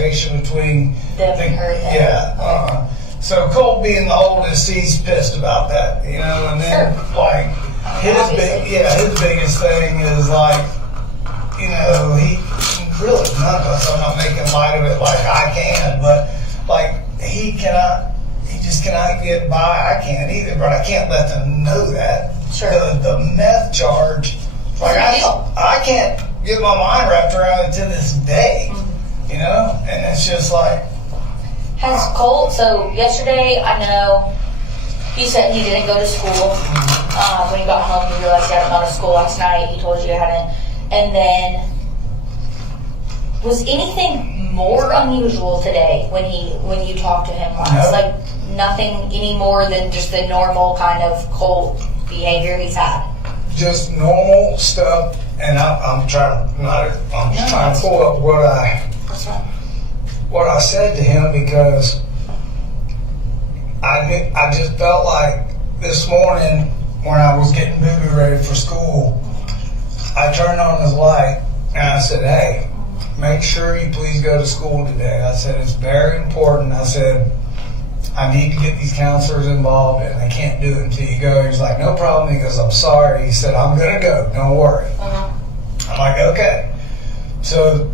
confrontation between Them and her, them. yeah. So Colt being the oldest, he's pissed about that, you know. And then like his biggest thing is like, you know, he really none of us. I'm not making light of it like I can, but like he just cannot get by. I can't either, but I can't let them know that. Sure. The meth charge, like I can't get my mind wrapped around it to this day, you know, and it's just like. Has Colt, so yesterday, I know he said he didn't go to school. When he got home, he realized he hadn't gone to school last night. He told you he hadn't. And then, was anything more unusual today when you talked to him last? No. Like, nothing any more than just the normal kind of Colt behavior he's had? Just normal stuff, and I'm just trying to pull up That's right. what I said to him, because I just felt like this morning when I was getting Boo Boo ready for school, I turned on his light and I said, hey, make sure you please go to school today. I said, it's very important. I said, I need to get these counselors involved and I can't do it until you go. He's like, no problem. He goes, I'm sorry. He said, I'm going to go. Don't worry. I'm like, okay. So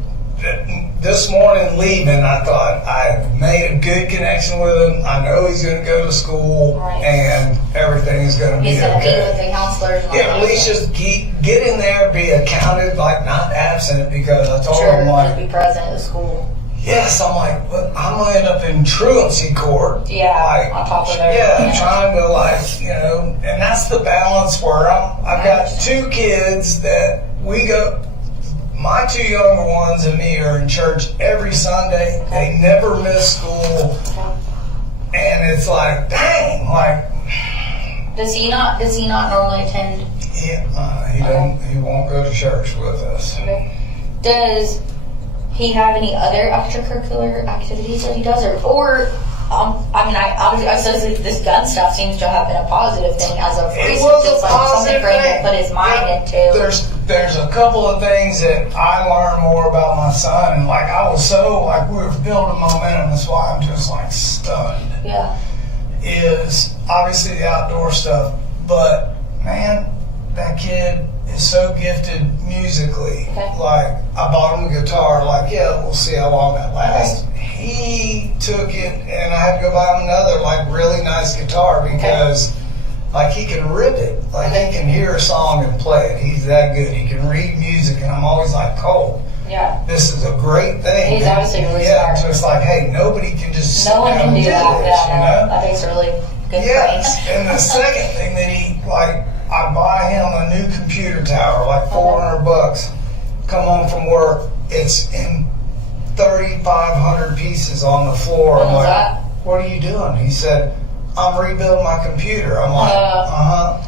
this morning leaving, I thought I made a good connection with him. I know he's going to go to school and everything is going to be okay. He's going to meet with the counselors. Yeah, at least just get in there, be accounted, like not absent, because I told him like, be present at the school. yes, I'm like, but I'm going to end up in truancy court. Yeah, like, on top of everything. yeah, trying to like, you know, and that's the balance where I've got two kids that we go. My two younger ones and me are in church every Sunday. They never miss school, and it's like, dang, like. Does he not normally attend? He won't go to church with us. Okay. Does he have any other extracurricular activities that he does, or I suppose this gun stuff seems to have been a positive thing as of recent. It was just a like positive something for him thing. to put his mind into. There's a couple of things that I learned more about my son, and like I was so like we were building momentum. That's why I'm just like stunned. Yeah. Is obviously the outdoor stuff, but man, that kid is so gifted musically. Okay. Like I bought him a guitar. Like yeah, we'll see how long that lasts. He took it, and I had to go buy him another like really nice guitar because. Like he can rip it, like he can hear a song and play it. He's that good. He can read music, and I'm always like, Colt, this is a great thing. He's obviously really smart. So it's like, hey, nobody can just sit No one down can and do do that. this, you know? That makes a really good Yes, brain. and the second thing that I buy him a new computer tower, like $400. Come home from work, it's in 3,500 pieces on the floor. I'm like, what are you doing? He said, I'm rebuilding my computer. I'm like,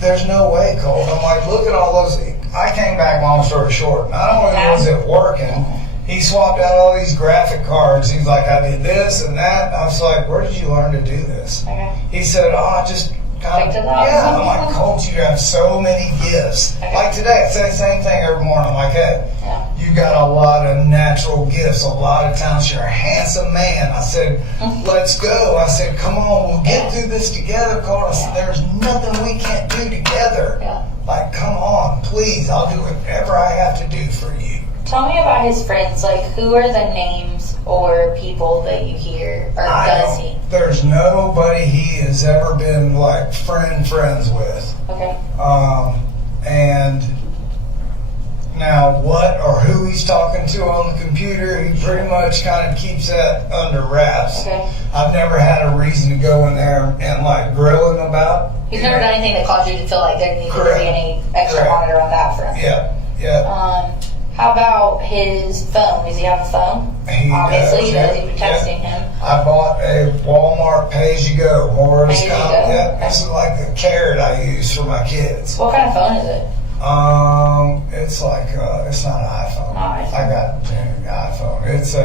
there's no way, Colt. I'm like, look at all those. I came back, long story short. Not only was it working, he swapped out all these graphic cards. He's like, I did this and that. I was like, where did you learn to do this? He said, I just kind of, yeah. I'm like, Colt, you have so many gifts. Like today, I say the same thing every morning. I'm like, hey, you got a lot of natural gifts, a lot of talents. You're a handsome man. I said, let's go. I said, come on, we'll get through this together, Colt. I said, there's nothing we can't do together. Like, come on, please. I'll do whatever I have to do for you. Tell me about his friends. Like, who are the names or people that you hear, or does he? There's nobody he has ever been like friends with. Okay. And now what or who he's talking to on the computer, he pretty much kind of keeps that under wraps. Okay. I've never had a reason to go in there and like grill him about. He's never done anything that caused you to feel like there needed to be any extra monitor on that front. Yeah. How about his phone? Does he have a phone? Obviously, he does. He's been texting him. I bought a Walmart pay-as-you-go. Pay-as-you-go? Yeah, this is like the carrot I use for my kids. What kind of phone is it? It's like it's not an iPhone. I got an iPhone. It's a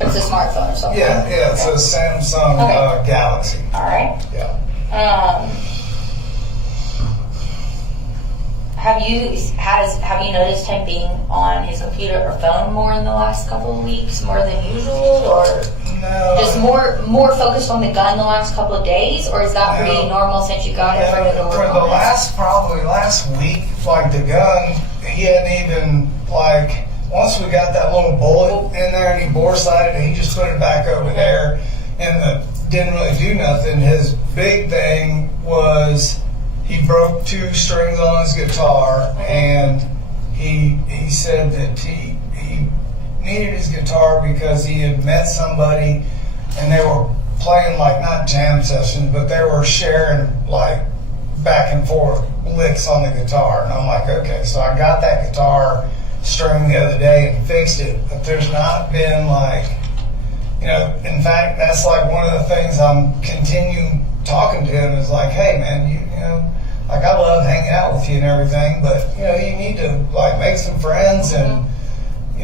smartphone or something. Yeah, it's a Samsung Galaxy. All right. Yeah. have you noticed him being on his computer or phone more in the last couple of weeks, more than usual, or No. just more focused on the gun the last couple of days, or is that pretty No. normal since you got it from the For the last week, like the gun, he hadn't even, like, once we got that little bullet in there and he bore sighted it, he just put it back over there and didn't really do nothing. His big thing was he broke 2 strings on his guitar, and he said that he needed his guitar because he had met somebody and they were playing, like, not jam sessions, but they were sharing, like, back and forth licks on the guitar. And I'm like, okay, so I got that guitar string the other day and fixed it, but there's not been, like, in fact, that's like one of the things I'm continuing talking to him is like, hey man, you know, like, I love hanging out with you and everything, but you need to, like, make some friends. And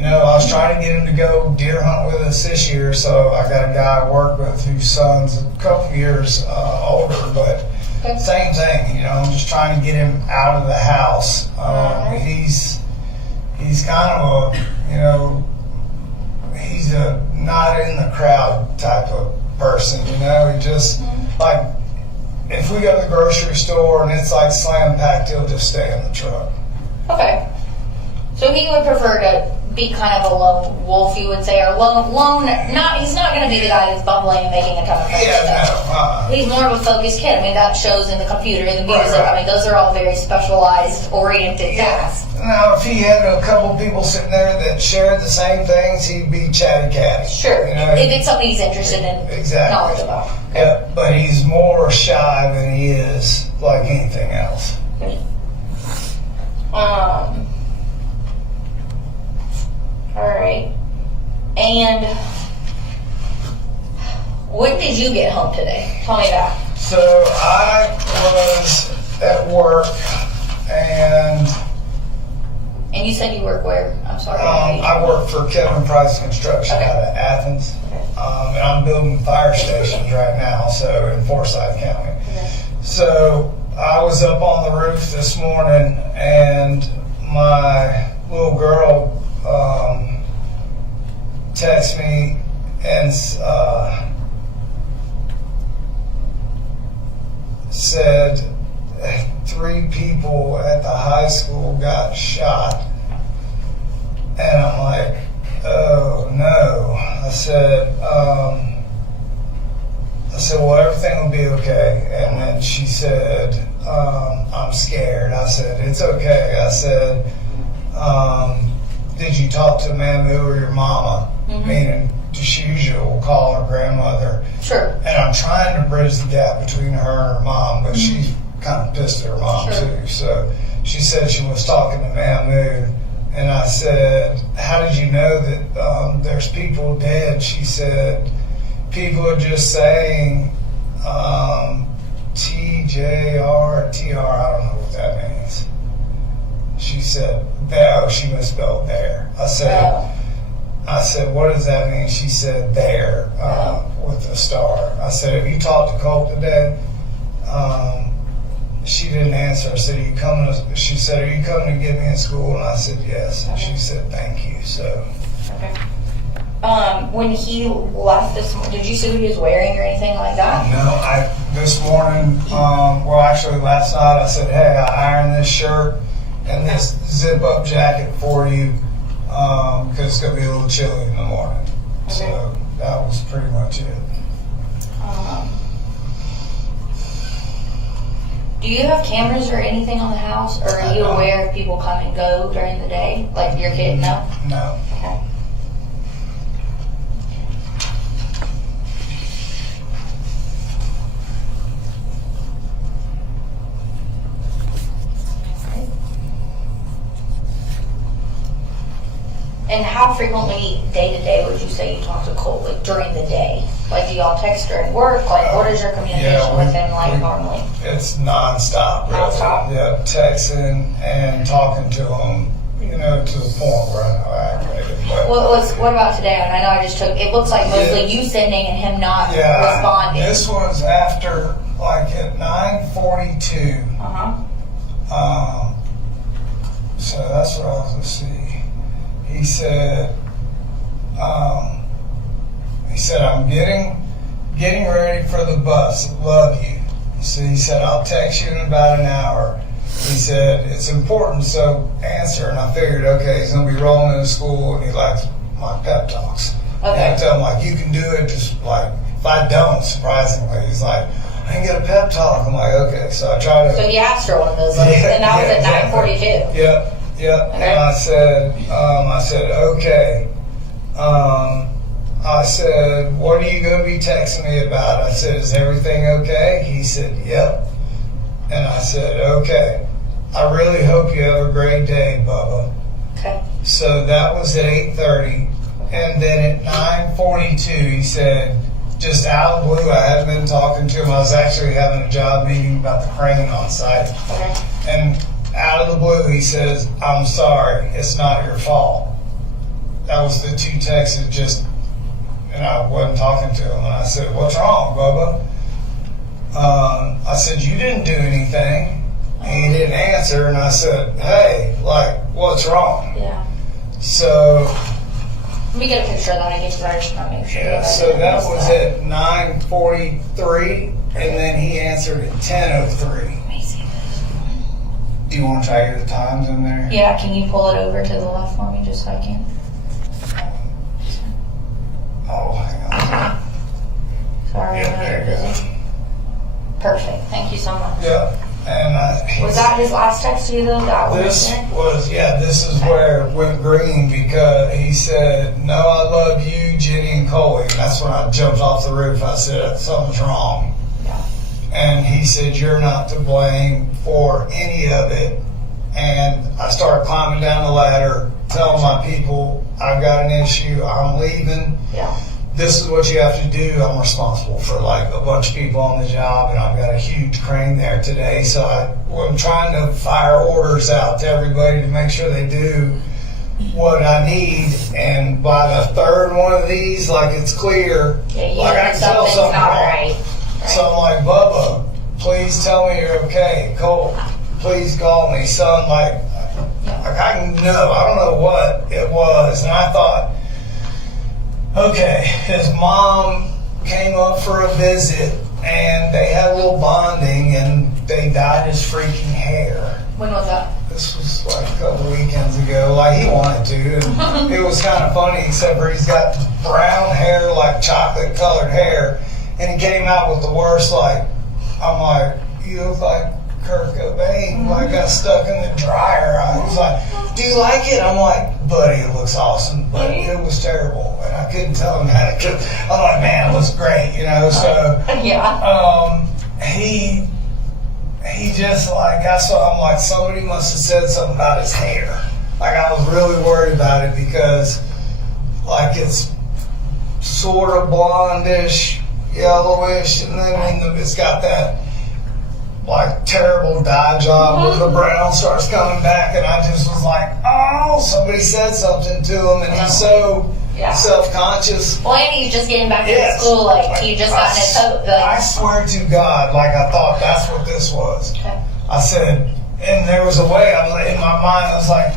I was trying to get him to go deer hunt with us this year, so I got a guy I work with whose son's a couple years older, but same thing. I'm just trying to get him out of the house. He's kind of he's a not in the crowd type of person. He just, like, if we go to the grocery store and it's like slam packed, he'll just stay in the truck. Okay. So he would prefer to be kind of a lone wolf, you would say, or lone. He's not going to be the guy that's bumbling and making a ton of friends. He's more of a focused kid. I mean, that shows in the computer, the music. Right. I mean, those are all very specialized, oriented tasks. Now, if he had a couple people sitting there that shared the same things, he'd be chatty catty. Sure. If it's something he's interested in, knowledge about. Okay. Yeah, but he's more shy than he is like anything else. Okay. All right. And when did you get home today? Tell me that. So I was at work, and you said you work where? I'm sorry. I work for Kevin Price Construction out of Athens. And I'm building fire stations right now, so in Forsyth County. Okay. So I was up on the roof this morning, and my little girl texted me and said 3 people at the high school got shot. And I'm like, oh no. I said, well, everything will be okay. And then she said, I'm scared. I said, it's okay. I said, did you talk to Mamu or your mama? Meaning, she usually will call her grandmother. Sure. And I'm trying to bridge the gap between her and her mom, but she's kind of pissed at her mom too. So she said she was talking to Mamu. And I said, how did you know that there's people dead? She said, people are just saying TJR, TR, I don't know what that means. She said, she misspelled there. I said, what does that mean? She said, there, with a star. I said, have you talked to Colt today? She didn't answer. I said, she said, are you coming to get me in school? And I said, yes. And she said, thank you. So. Okay. When he left this morning, did you see what he was wearing or anything like that? No, this morning, actually last night, I said, hey, I ironed this shirt and this zip-up jacket for you because it's going to be a little chilly in the morning. Okay. So that was pretty much it. Do you have cameras or anything on the house, or are you aware if people come and go during the day? Like your kid? No? No. Okay. And how frequently, day to day, would you say you talk to Colt, like during the day? Like, do y'all text during work? Like, what is your communication with him like normally? It's nonstop. Really. Nonstop? Yeah, texting and talking to him, to the point where I know I aggravated. What about today? And I know I just took, it looks like mostly you sending and him not responding. This was after, like, at 9:42. So that's what I was gonna see. He said, I'm getting ready for the bus. Love you. So he said, I'll text you in about an hour. He said, it's important, so answer. And I figured, okay, he's going to be rolling into school and he likes my pep talks. Okay. And I tell him, like, you can do it, just like, if I don't, surprisingly, he's like, I can get a pep talk. I'm like, okay. So I try to. So he asked for one of those, and that was at 9:42. Yep. Okay. And I said, okay. I said, what are you going to be texting me about? I said, is everything okay? He said, yep. And I said, okay. I really hope you have a great day, Bubba. Okay. So that was at 8:30. And then at 9:42, he said, just out of the blue, I hadn't been talking to him. I was actually having a job meeting about the crane on site. Okay. And out of the blue, he says, I'm sorry, it's not your fault. That was the two texts that just, and I wasn't talking to him. And I said, what's wrong, Bubba? I said, you didn't do anything. And he didn't answer. And I said, hey, like, what's wrong? Yeah. So, Let me get a picture of that, I guess, I just want to make sure. yeah, so that was at 9:43. And then he answered at 10:03. Let me see this. Do you want to try to get the times in there? Yeah, can you pull it over to the left for me, just so I can? Oh, hang on. Sorry, Yeah, I know there you're you go. busy. Perfect, thank you so much. Yeah. And Was that his last text to you though? That one? this right there? was, yeah, this is where it went green because he said, no, I love you, Jenny and Colin. That's when I jumped off the roof. I said, something's wrong. Yeah. And he said, you're not to blame for any of it. And I started climbing down the ladder, telling my people, I've got an issue, I'm leaving. Yeah. This is what you have to do. I'm responsible for like a bunch of people on the job, and I've got a huge crane there today. So I'm trying to fire orders out to everybody to make sure they do what I need. And by the third one of these, like it's clear, Yeah, you like I know can tell something's something not wrong. right. So I'm like, Bubba, please tell me you're okay. Colt, please call me. Son, like I don't know what it was. And I thought, okay, his mom came up for a visit and they had a little bonding and they dyed his freaking hair. When was that? This was like a couple weekends ago. Like he wanted to. And it was kind of funny, except for he's got brown hair, like chocolate colored hair. And he came out with the worst, like, I'm like, you look like Kurt Cobain, like got stuck in the dryer. I was like, do you like it? I'm like, buddy, it looks awesome, but it was terrible. And I couldn't tell him that. I'm like, man, it looks great, you know? So, Yeah. he just like, I saw him like somebody must have said something about his hair. Like I was really worried about it because like it's sort of blondish, yellowish, and then it's got that like terrible dye job where the brown starts coming back, and I just was like, oh, somebody said something to him, and he's so self-conscious. Well, and he's just getting back Yes. to school, like he just got in his coat. I swear to God, like I thought that's what this was. Okay. I said, and there was a way I was in my mind. I was like,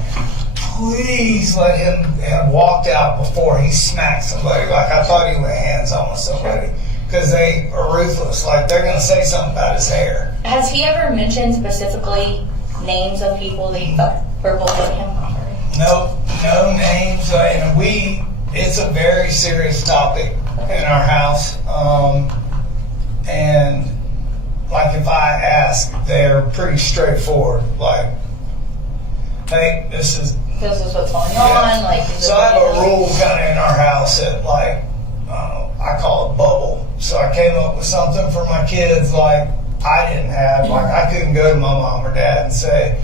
please let him have walked out before he smacked somebody. Like I thought he went hands on with somebody because they are ruthless. Like they're gonna say something about his hair. Has he ever mentioned specifically names of people that you thought were bullying him? No names, and it's a very serious topic in our house. And like if I ask, they're pretty straightforward. Like, hey, this is what's going Yeah. on. Like, So I have a rule kind of in our house that like, I call it bubble. So I came up with something for my kids like I didn't have. Like I couldn't go to my mom or dad and say,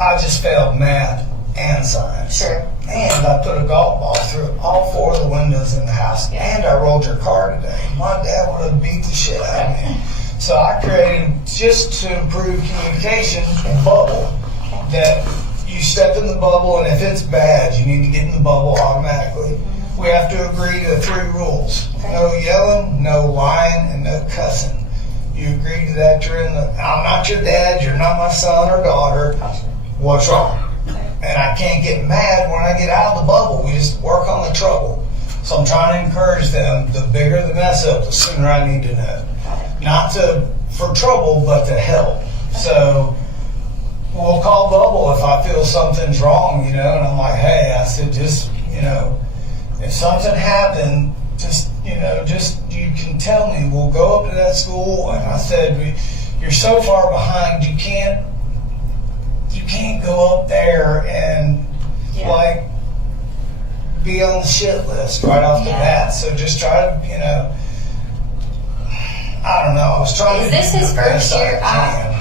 I just failed math and science. Sure. And I put a golf ball through all four of the windows in the house. And I rolled your car today. My dad would have beat the shit out of me. So I created, just to improve communication, a bubble that you step in the bubble, and if it's bad, you need to get in the bubble automatically. We have to agree to 3 rules. No yelling, no lying, and no cussing. You agree to that, I'm not your dad, you're not my son or daughter. what's wrong? And I can't get mad when I get out of the bubble. We just work on the trouble. So I'm trying to encourage them, the bigger the mess up, the sooner I need to know. Not for trouble, but to help. So we'll call Bubble if I feel something's wrong, and I'm like, hey, I said, just, if something happened, just you can tell me. We'll go up to that school, and I said, you're so far behind, you can't go up there and like be on the shit list right off the bat. So just try to, I don't know. I was trying to. Is this his first year out?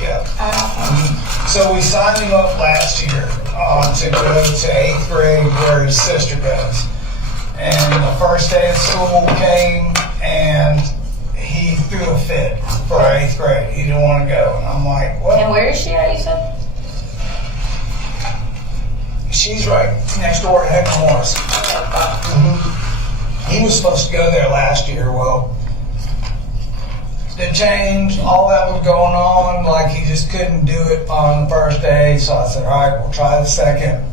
Yeah. So we signed him up last year to go to 8th grade where his sister goes. And the first day of school came and he threw a fit for 8th grade. He didn't want to go. And I'm like, what? And where is she at, you said? She's right next door at Heck Morris. He was supposed to go there last year. Well, the change, all that was going on, like he just couldn't do it on the first day. So I said, all right, we'll try the second.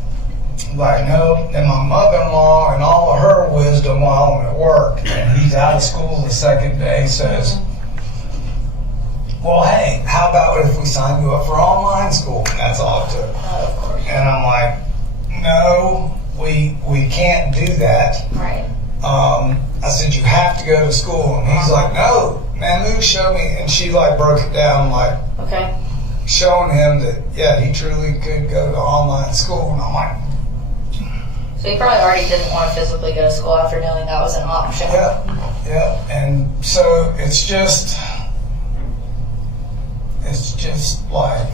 Like, no. Then my mother-in-law and all of her wisdom while I'm at work, and he's out of school the second day, says, well, hey, how about if we sign you up for online school? And that's all it took. Oh, of course. And I'm like, no, we can't do that. Right. I said, you have to go to school. And he's like, no, man, Lou showed me. And she like broke it down, like showing him that, yeah, he truly could go to online school. And I'm like, so he probably already didn't want to physically go to school after knowing that was an option. Yeah. And so it's just like,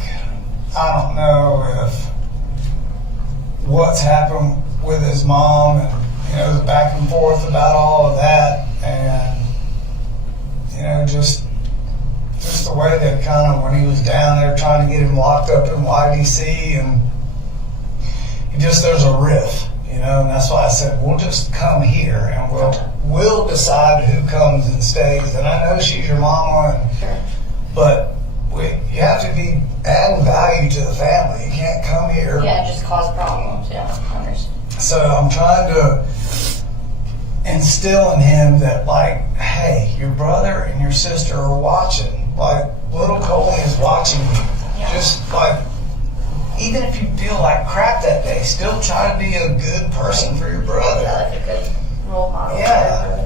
I don't know if what's happened with his mom and, the back and forth about all of that, and, just the way that kind of, when he was down there trying to get him locked up in YDC, and there's a riff, and that's why I said, we'll just come here and we'll decide who comes and stays. And I know she's your mama, but you have to be adding value to the family. You can't come here. Yeah, just cause problems. Yeah, I understand. So I'm trying to instill in him that, like, hey, your brother and your sister are watching. Like, little Colin is watching you. Yeah. Just like, even if you feel like crap that day, still try to be a good person for your brother. Yeah, like a good role model. Yeah,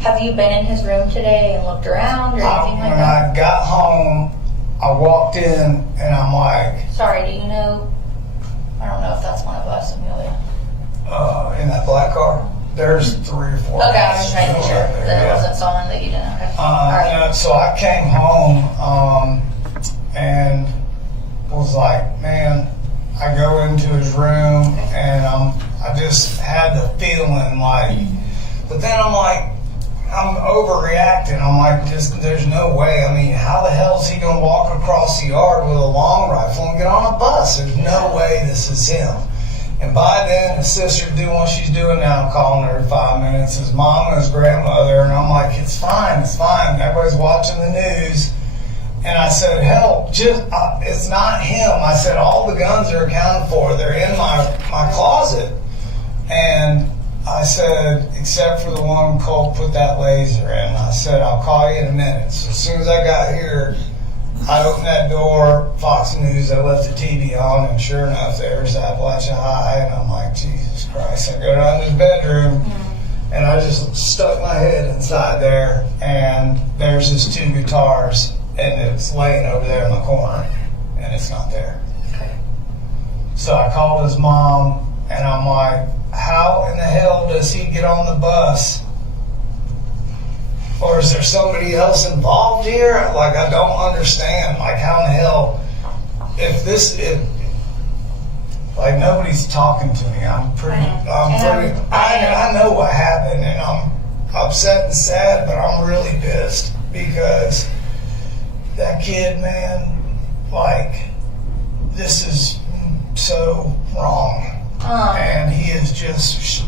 Have you been in his room today and looked around or anything like when that? I got home, I walked in and I'm like, Sorry, do you know? I don't know if that's one of us, Amelia. in that black car, there's 3 or 4. Okay, I was just making sure that it wasn't someone that you didn't know. Okay. All right. So I came home and was like, man, I go into his room and I just had the feeling like, but then I'm like, I'm overreacting. I'm like, there's no way. I mean, how the hell is he going to walk across the yard with a long rifle and get on a bus? There's no way this is him. And by then, his sister's doing what she's doing now. I'm calling her every 5 minutes. His mom and his grandmother. And I'm like, it's fine. Everybody's watching the news. And I said, hell, it's not him. I said, all the guns are accounted for. They're in my closet. And I said, except for the one Colt put that laser in. I said, I'll call you in a minute. So as soon as I got here, I opened that door, Fox News, I left the TV on, and sure enough, there's Apalachee High, and I'm like, Jesus Christ. I go down to his bedroom, and I just stuck my head inside there, and there's his 2 guitars, and it's laying over there in the corner, and it's not there. So I called his mom, and I'm like, how in the hell does he get on the bus? Or is there somebody else involved here? Like, I don't understand. Like, how in the hell, like, nobody's talking to me. I know what happened, and I'm upset and sad, but I'm really pissed because that kid, man, like, this is so wrong. And he is just,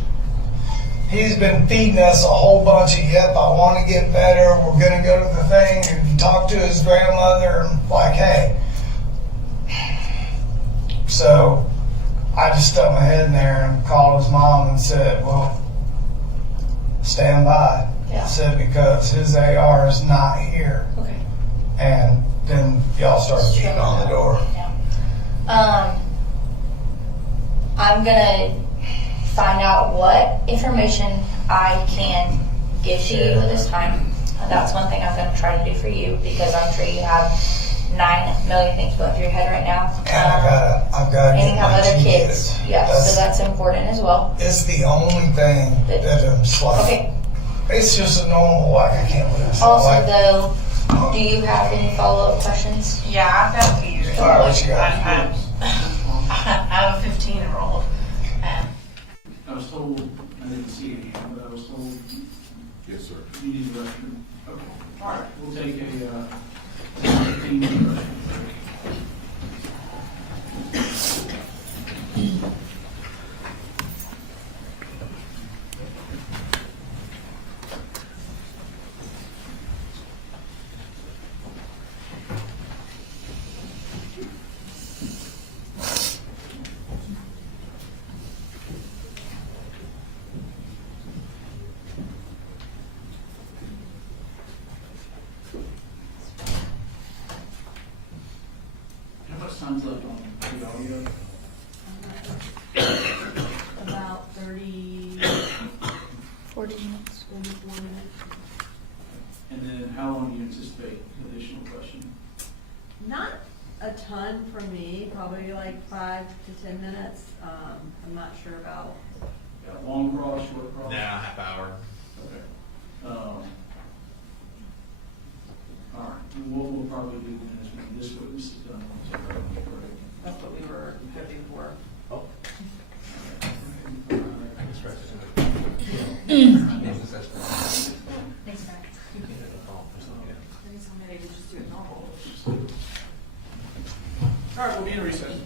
he's been feeding us a whole bunch of, yep, I want to get better, we're going to go to the thing and talk to his grandmother, and like, hey, So I just stuck my head in there and called his mom and said, well, stand by. Yeah. I said, because his AR is not here. Okay. And then y'all started beating on the door. Yeah. I'm gonna find out what information I can give to you at this time. That's one thing I'm gonna try to do for you, because I'm sure you have 9 million things going through your head right now. And I've got to And get you have my other two kids. Yeah, so that's important as well. It's the only thing that I'm like, Okay. it's just a normal, like, I can't believe it's Also, like, though, do you have any follow-up questions? Yeah, I've got a few. all right, what you got? I have a 15-year-old. I was told, I didn't see any, but I was told Yes, sir. you need a restroom. Okay. All right, we'll take a 15-minute restroom break. How much time's left on the audio? About 30, 40 minutes. 34 minutes. And then how long do you anticipate additional questioning? Not a ton for me, probably like 5 to 10 minutes. I'm not sure about, Got long cross, short cross? Half hour. Okay. All right, what we'll probably do then is when this witness is done, we'll take our break. that's what we were hoping for. Thanks, Matt. Maybe somebody would just do it normal. All right, we'll be in recess.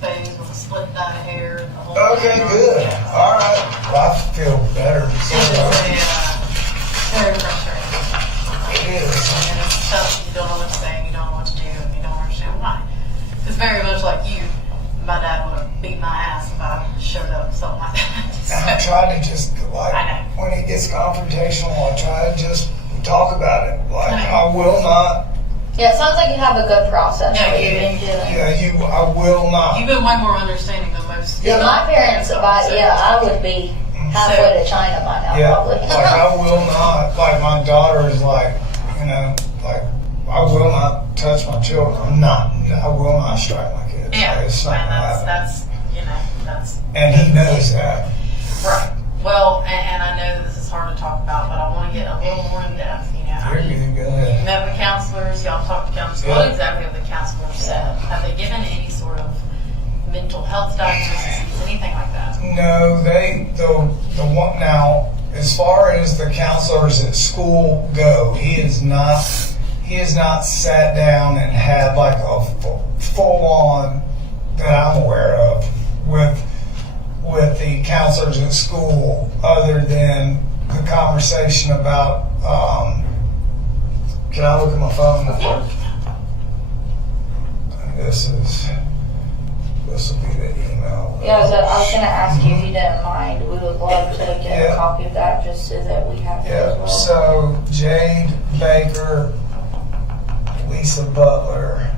phase with a split dyed hair and the whole. Okay, good. All right. Well, I feel better. Very frustrating. It is. And it's tough, you don't know what to say, you don't know what to do, and you don't understand why. Because very much like you, my dad would have beat my ass if I showed up, something like And I that. try to just, like, I know. when he gets confrontational, I try to just talk about it. Like, I will not, Yeah, it sounds like you have a good process. Yeah, what you you've been doing. I will not. You've been way more understanding than most. Yeah, my parents, I would be halfway to China by now, Yeah, probably. like I will not, like my daughter is like, you know, like I will not touch my children. I will not strike my kids. Yeah, Like, it's not and gonna happen. that's, you know, that's. And he knows that. Right. Well, and I know that this is hard to talk about, but I want to get a little more in depth, you know. You're good, go You ahead. met with counselors, y'all talked to counselors. Yeah. What exactly have the counselors said? Have they given any sort of mental health diagnoses, anything like that? No, the one now, as far as the counselors at school go, he has not sat down and had like a full on that I'm aware of with the counselors at school, other than the conversation about. Can I look at my phone? This will be the email. Yeah, so I was gonna ask you if you didn't mind, we would love to get Yeah. a copy of that just so that we have it as Yeah, well. so Jade Baker, Lisa Butler,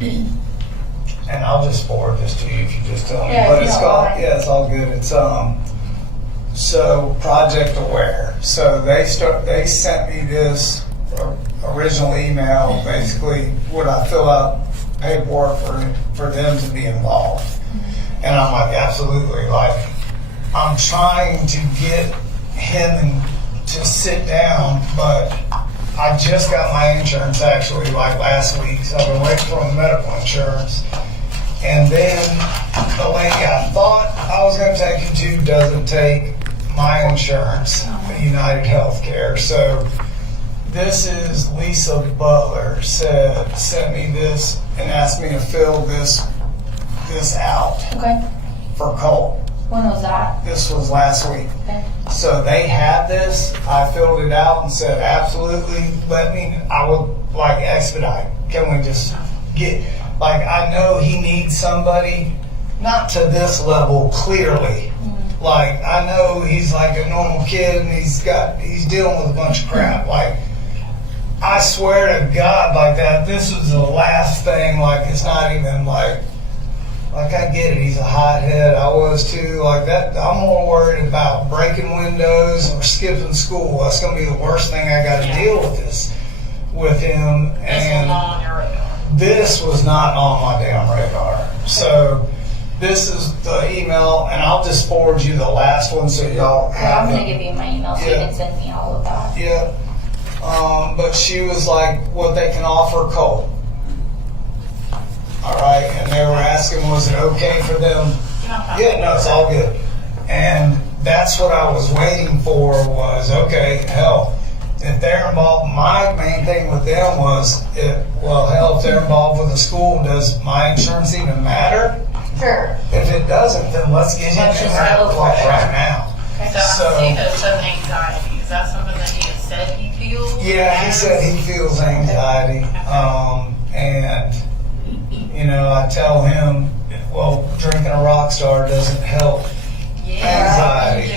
and I'll just forward this to you if you just tell me. Yeah, But if you it's don't all, mind. yeah, it's all good. It's so Project Aware. So they sent me this original email, basically would I fill out paperwork for them to be involved. And I'm like, absolutely. Like, I'm trying to get him to sit down, but I just got my insurance actually like last week, so I've been waiting for my medical insurance. And then the lady I thought I was going to take him to doesn't take my insurance, United Healthcare. So this is Lisa Butler sent me this and asked me to fill this out Okay, for Colt. when was that? This was last week. Okay. So they had this. I filled it out and said, absolutely, I would like expedite. Can we just get, like, I know he needs somebody, not to this level clearly. Like, I know he's like a normal kid and he's dealing with a bunch of crap. Like, I swear to God, like that, this was the last thing, like, it's not even like I get it, he's a hothead, I was too, like that, I'm more worried about breaking windows or skipping school. That's gonna be the worst thing I gotta deal with him. This was not on your radar. This was not on my damn radar. So this is the email, and I'll just forward you the last one so y'all Yeah, I'm have gonna it. give you my email so you Yeah. can send me all of that. Yeah. But she was like, what they can offer Colt. All right, and they were asking, was it okay for them? Yeah, no, it's all good. And that's what I was waiting for was, okay, hell, if they're involved, my main thing with them was, if they're involved with the school, does my insurance even matter? Sure. If it doesn't, then let's get Let's into just that go like for it. right now. So I see that it says anxiety. Is that something that he has said he feels? Yeah, he said he feels anxiety, and you know, I tell him, well, drinking a Rockstar doesn't help anxiety.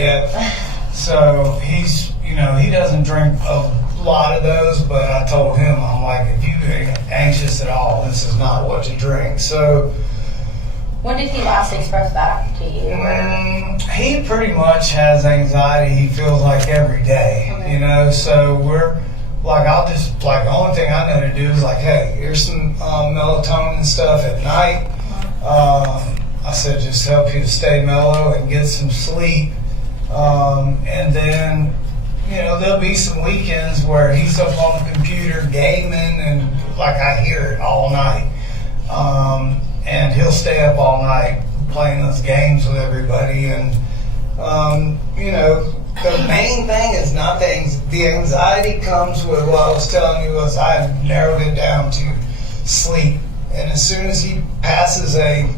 Yeah. So he's, you know, he doesn't drink a lot of those, but I told him, I'm like, if you're anxious at all, this is not what to drink. So When did he last express back to you? he pretty much has anxiety, he feels like every day, you know, so we're like, the only thing I know to do is like, hey, here's some melatonin stuff at night. I said, just help you to stay mellow and get some sleep. And then, you know, there'll be some weekends where he's up on the computer gaming and like I hear it all night. And he'll stay up all night playing those games with everybody. And, you know, the main thing is not the anxiety comes with what I was telling you was I narrowed it down to sleep And as soon as he passes a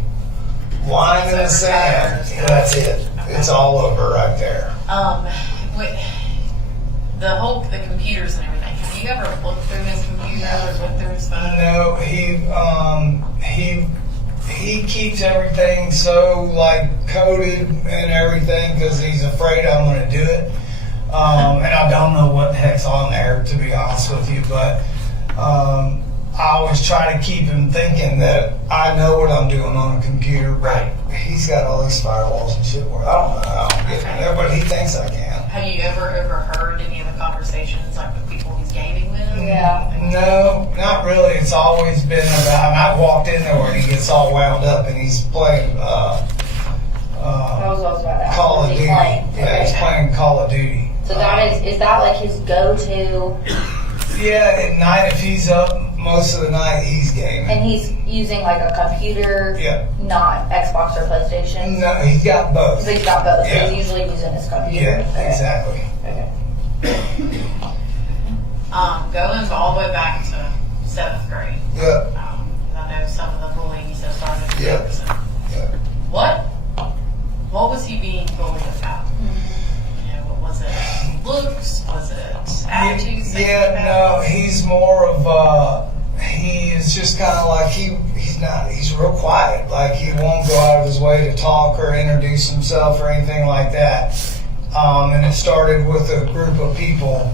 line in the sand, that's it. It's all over right there. With the computers and everything, have you ever looked through his computer or looked through his phone? No, he keeps everything so like coded and everything because he's afraid I'm going to do it. And I don't know what the heck's on there, to be honest with you, but I always try to keep him thinking that I know what I'm doing on a computer, but he's got all these firewalls and shit where I don't know how I'm getting there, but he thinks I can. Have you ever overheard any of the conversations like with people he's gaming with? Yeah. No, not really. It's always been about, and I've walked in there where he gets all wound up and he's playing I was also about to ask, Call of is Duty. he playing? Yeah, he's playing Call of Duty. So that is that like his go-to, Yeah, at night if he's up most of the night, he's gaming. and he's using like a computer, Yeah. not Xbox or PlayStation? No, he's got both. So he's got both, so Yeah. he's usually using his computer? Yeah, Okay. exactly. Okay. Going all the way back to 7th grade. Yeah, I know some of the bullying he said started in Yeah. Jefferson. yeah. What was he being bullied about? You know, what was it? Looks? Was it attitudes? Yeah, no, he's more of he is just kind of like he's real quiet. Like he won't go out of his way to talk or introduce himself or anything like that. And it started with a group of people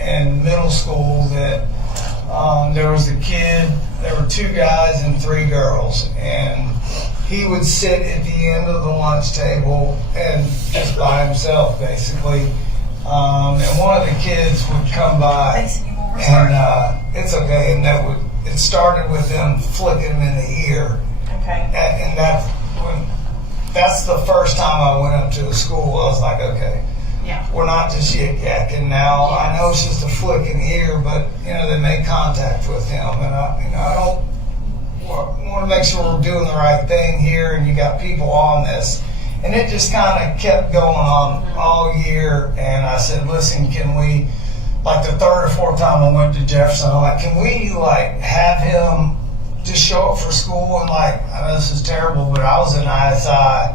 in middle school that there was a kid, there were 2 guys and 3 girls, and he would sit at the end of the lunch table and just by himself basically. And one of the kids would come by, and it's okay, and it started with them flicking him in the ear. Okay. And that's the first time I went up to the school. I was like, okay, Yeah. we're not just yik-yakking now. I know it's just a flick in the ear, but they made contact with him, and I don't want to make sure we're doing the right thing here. And you got people on this, and it just kind of kept going on all year. And I said, listen, can we, like the 3rd or 4th time I went to Jefferson, I'm like, can we like have him just show up for school? And like, I know this is terrible, but I was in ISI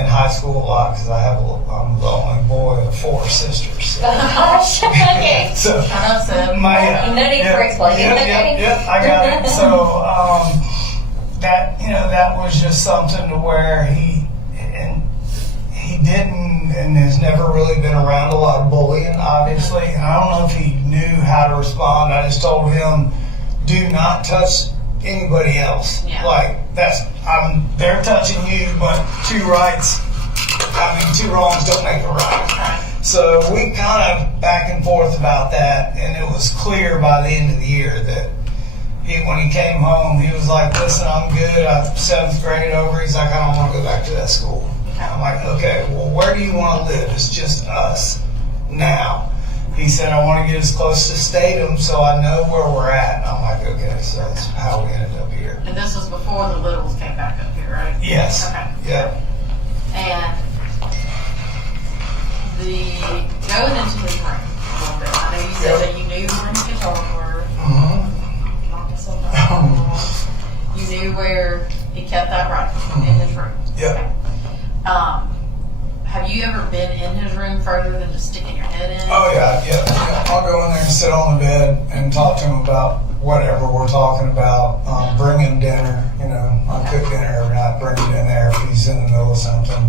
in high school a lot because I'm the only boy of 4 sisters. So. Gosh, okay. So Enough said. No need for explaining, okay? Yep, I got it. So that was just something to where he didn't and has never really been around a lot of bullying, obviously. And I don't know if he knew how to respond. I just told him, do not touch anybody else. Yeah. Like they're touching you, but 2 wrongs don't make a right. So we kind of back and forth about that, and it was clear by the end of the year that when he came home, he was like, listen, I'm good. I'm 7th grade over. He's like, I don't want to go back to that school. I'm like, okay, well, where do you want to live? It's just us now. He said, I want to get as close to Statham so I know where we're at. And I'm like, okay, so that's how we ended up here. And this was before the Littles came back up here, right? Yes. Okay. Yep. And going into his room a little bit, I know you said that you knew where his guitars were. Mm-hmm. Knock yourself out. You knew where he kept that rifle in his room. Yep. Have you ever been in his room further than just sticking your head in? Oh, yeah. I'll go in there and sit on the bed and talk to him about whatever we're talking about. Bring him dinner. I cook dinner every night. Bring him in there if he's in the middle of something.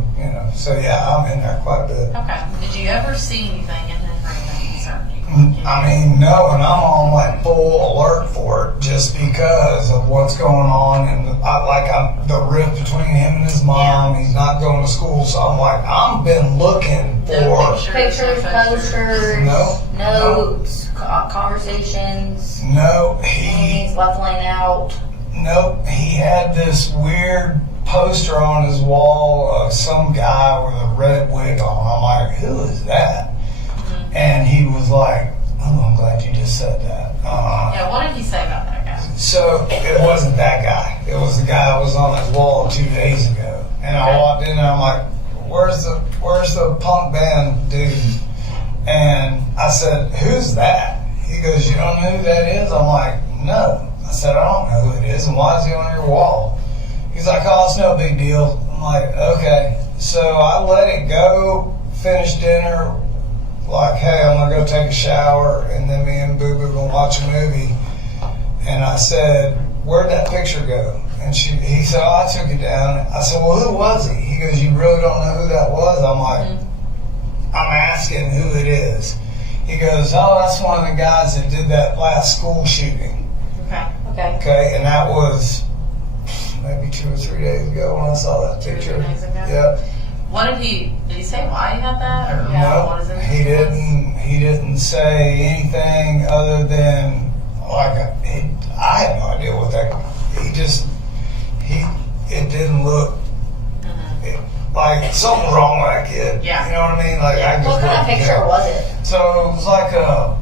So yeah, I'm in there quite a bit. Okay. Did you ever see anything in his room that concerned you? I mean, no, and I'm on like full alert for it just because of what's going on, and I'm the rift between him and his mom. He's not going to school, so I'm like, I've been looking for No Pictures, posters, No. notes, conversations, No, things leveling out. Nope, he had this weird poster on his wall of some guy with a red wig on. I'm like, who is that? And he was like, oh, I'm glad you just said that. Yeah, what did he say about that guy? So it wasn't that guy. It was the guy that was on his wall 2 days ago. And I walked in and I'm like, where's the punk band dude? And I said, who's that? He goes, you don't know who that is? I'm like, no. I said, I don't know who it is, and why is he on your wall? He's like, oh, it's no big deal. I'm like, okay. So I let it go, finished dinner, like, hey, I'm gonna go take a shower, and then me and Boo Boo gonna watch a movie. And I said, where'd that picture go? And he said, oh, I took it down. I said, well, who was he? He goes, you really don't know who that was? I'm like, I'm asking who it is. He goes, oh, that's one of the guys that did that last school shooting. Okay. Okay, and that was maybe 2 or 3 days ago when I saw that 2 or 3 picture. days ago? Yep. What did he say why he had that? Or what is No, it? he didn't say anything other than, like, I had no idea what that, it didn't look, like something wrong with that kid. Yeah. You know what I mean? Like, I just What kind of couldn't picture tell. was it? So it was like a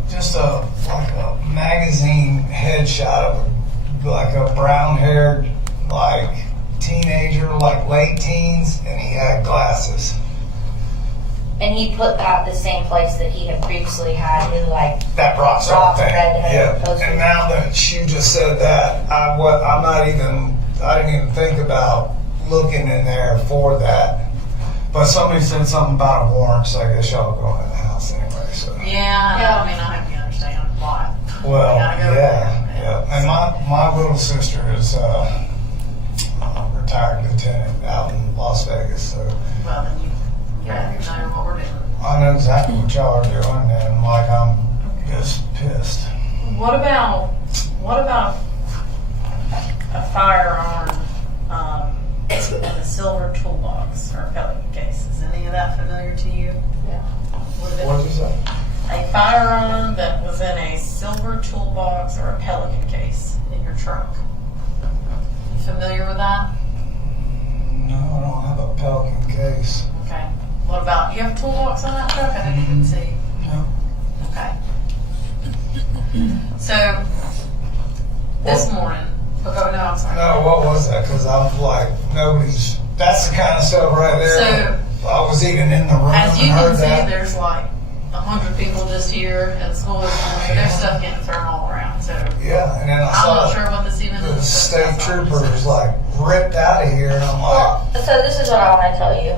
magazine headshot of a brown-haired, like, teenager, like late teens, and he had glasses. And he put that the same place that he had previously had his like That rock star thing. redhead Yeah. poster. And now that you just said that, I didn't even think about looking in there for that. But somebody said something about a warrant, so I guess y'all go in the house anyway. So. Yeah, I mean, I hope you understand why. Well, We gotta go yeah. there. And my little sister is a retired lieutenant out in Las Vegas, so Well, then you know what we're doing. I know exactly what y'all are doing, and like I'm just pissed. What about a firearm in a silver toolbox or a Pelican case? Is any of that familiar to you? Yeah. What did you say? A firearm that was in a silver toolbox or a Pelican case in your trunk. You familiar with that? No, I don't have a Pelican case. Okay. What about, you have a toolbox on that truck? I didn't even see. No. Okay. So, this morning, no, I'm sorry. No, what was that? Because I'm like, that's the kind of stuff right there. I was even in the room As you and can heard see, that. there's like 100 people just here at the school this morning, so there's stuff getting thrown all around, so Yeah, and then I I'm saw not sure what this even the is. state trooper was like ripped out of here, and I'm like, Well, so this is what I want to tell you.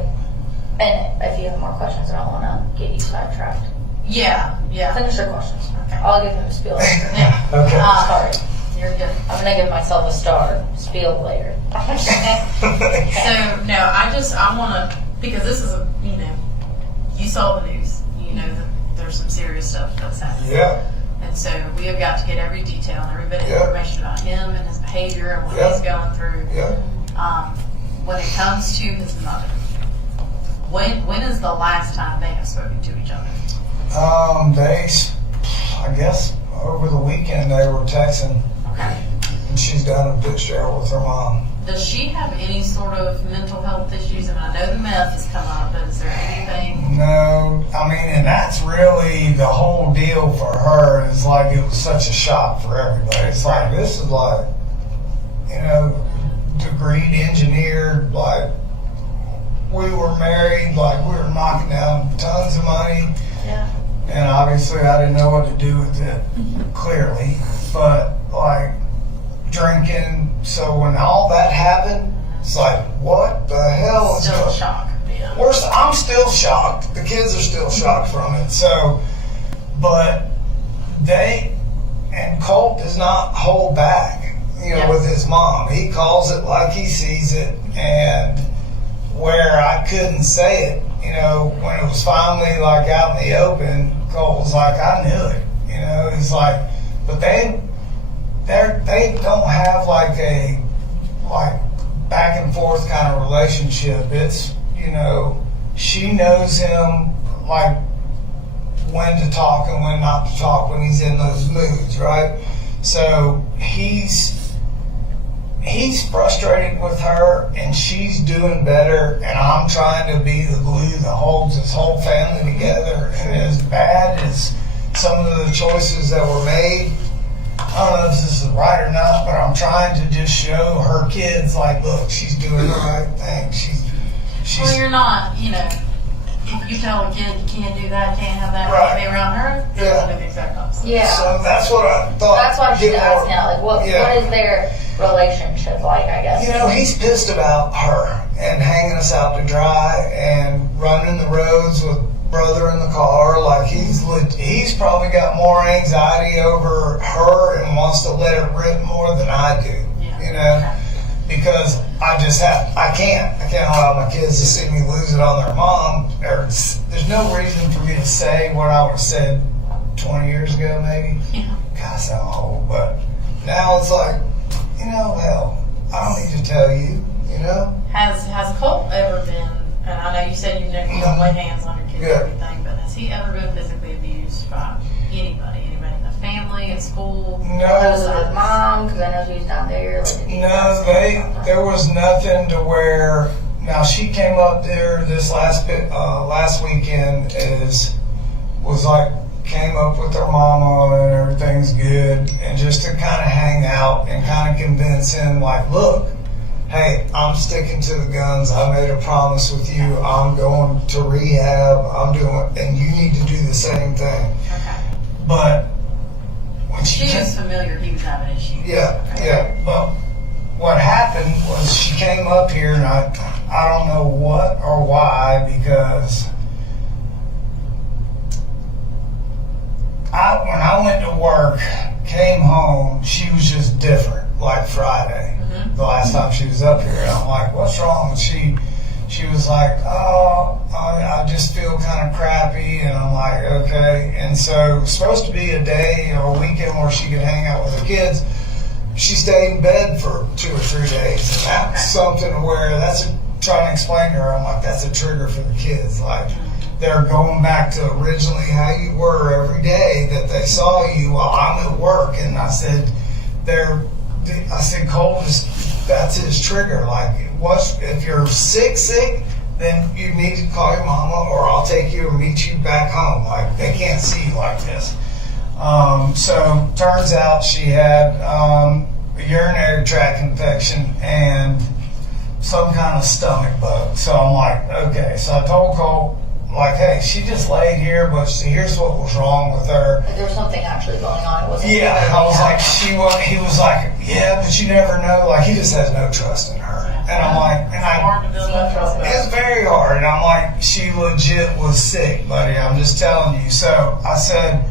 And if you have more questions, I don't want to get you sidetracked. Yeah. Finish your questions. Okay. I'll give him a spiel later. Yeah. okay. Sorry. You're good. I'm going to give myself a star spiel later. So, no, I want to, because this is you saw the news. You know that there's some serious stuff that's happening. Yeah. And so we have got to get every detail and every bit of Yeah. information about him and his behavior and what Yeah. he's going through. Yeah. When it comes to his mother, when is the last time they have spoken to each other? I guess over the weekend they were texting, Okay. and she's down in Fitzgerald with her mom. Does she have any sort of mental health issues? And I know the meth has come up, but is there anything? No, I mean, and that's really the whole deal for her. Is like it was such a shock for everybody. It's like this is like, degreed engineered. Like we were married. Like we were knocking down tons of money. Yeah. And obviously I didn't know what to do with it, clearly. But like drinking. So when all that happened, it's like, what the hell is Still going a shock. Yeah. I'm still shocked. The kids are still shocked from it. So, but Colt does not hold back, with his mom. He calls it like he sees it, and where I couldn't say it, when it was finally like out in the open, Colt was like, I knew it, he's like, but they don't have like a back and forth kind of relationship. It's, she knows him like when to talk and when not to talk when he's in those moods, right? So he's frustrated with her, and she's doing better, and I'm trying to be the glue that holds this whole family together. And as bad as some of the choices that were made, I don't know if this is right or not, but I'm trying to just show her kids, like, look, she's doing the right thing. She's Well, you're not, if you tell a kid you can't do that, can't have that, Right. can't be around her, Yeah. they'll do the exact opposite. Yeah. So that's what I thought. That's why she's Get more- asking now, like, what Yeah. is their relationship like, I guess? You know, he's pissed about her and hanging us out to dry and running the roads with brother in the car. Like he's probably got more anxiety over her and wants to let it rip more than I do. Yeah. You know, because I can't allow my kids to see me lose it on their mom. There's no reason for me to say what I would have said 20 years ago, maybe. Yeah. Gosh, I'm old, but now it's like, you know, hell, I don't need to tell you, you know? Has Colt ever been, and I know you said you don't lay hands on your kids Yeah. or anything, but has he ever been physically abused by anybody in the family, at school? Because of his No, mom, because I know she was down there. Like, no, there was nothing to where, now she came up there this last weekend came up with her mama and everything's good, and just to kind of hang out and kind of convince him, like, look, hey, I'm sticking to the guns. I made a promise with you. I'm going to rehab. And you need to do the same thing. Okay. But when She was familiar he was having issues. yeah. But what happened was she came up here, and I don't know what or why, because when I went to work, came home, she was just different, like Friday, the last time she was up here. And I'm like, what's wrong? And she was like, oh, I just feel kind of crappy. And I'm like, okay. And so it was supposed to be a day or a weekend where she could hang out with her kids. She stayed in bed for 2 or 3 days. And that's something where trying to explain to her, I'm like, that's a trigger for the kids. Like, they're going back to originally how you were every day that they saw you while I'm at work. And I said, Colt, that's his trigger. Like, if you're sick, then you need to call your mama, or I'll take you and meet you back home. Like, they can't see you like this. So turns out she had a urinary tract infection and some kind of stomach bug. So I'm like, okay. So I told Colt, like, hey, she just laid here, but here's what was wrong with her. There was something actually going on. It wasn't. Yeah, I was like, he was like, yeah, but you never know. Like, he just has no trust in her. And I'm like, Hard to build that trust back. it's very hard. And I'm like, she legit was sick, buddy. I'm just telling you. So I said,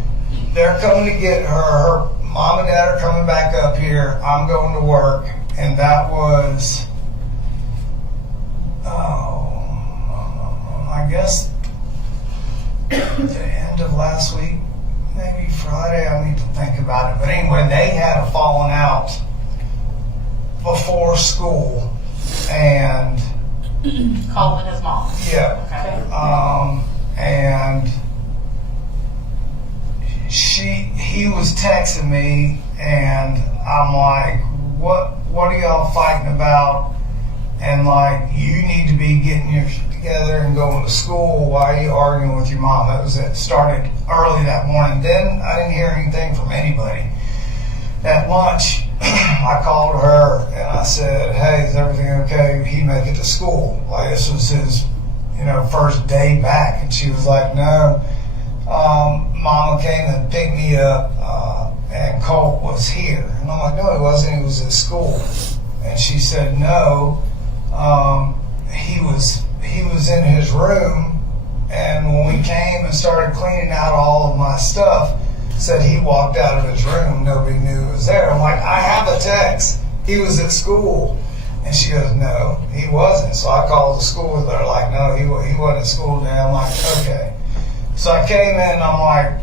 they're coming to get her. Her mom and dad are coming back up here. I'm going to work. And that was, I guess, the end of last week, maybe Friday. I need to think about it. But anyway, they had a falling out before school, and Colin, his mom. yeah, Okay. and he was texting me, and I'm like, what are y'all fighting about? And like, you need to be getting your shit together and going to school. Why are you arguing with your mom? It started early that morning. Then I didn't hear anything from anybody. At lunch, I called her and I said, hey, is everything okay? He make it to school. Like, this was his, first day back. And she was like, no. Mama came and picked me up, and Colt was here. And I'm like, no, he wasn't. He was at school. And she said, no. He was in his room, and when we came and started cleaning out all of my stuff, said he walked out of his room. Nobody knew he was there. I'm like, I have a text. He was at school. And she goes, no, he wasn't. So I called the school. They're like, no, he wasn't at school today. I'm like, okay. So I came in, and I'm like,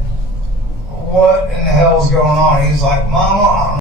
what in the hell is going on? He's like, Mama,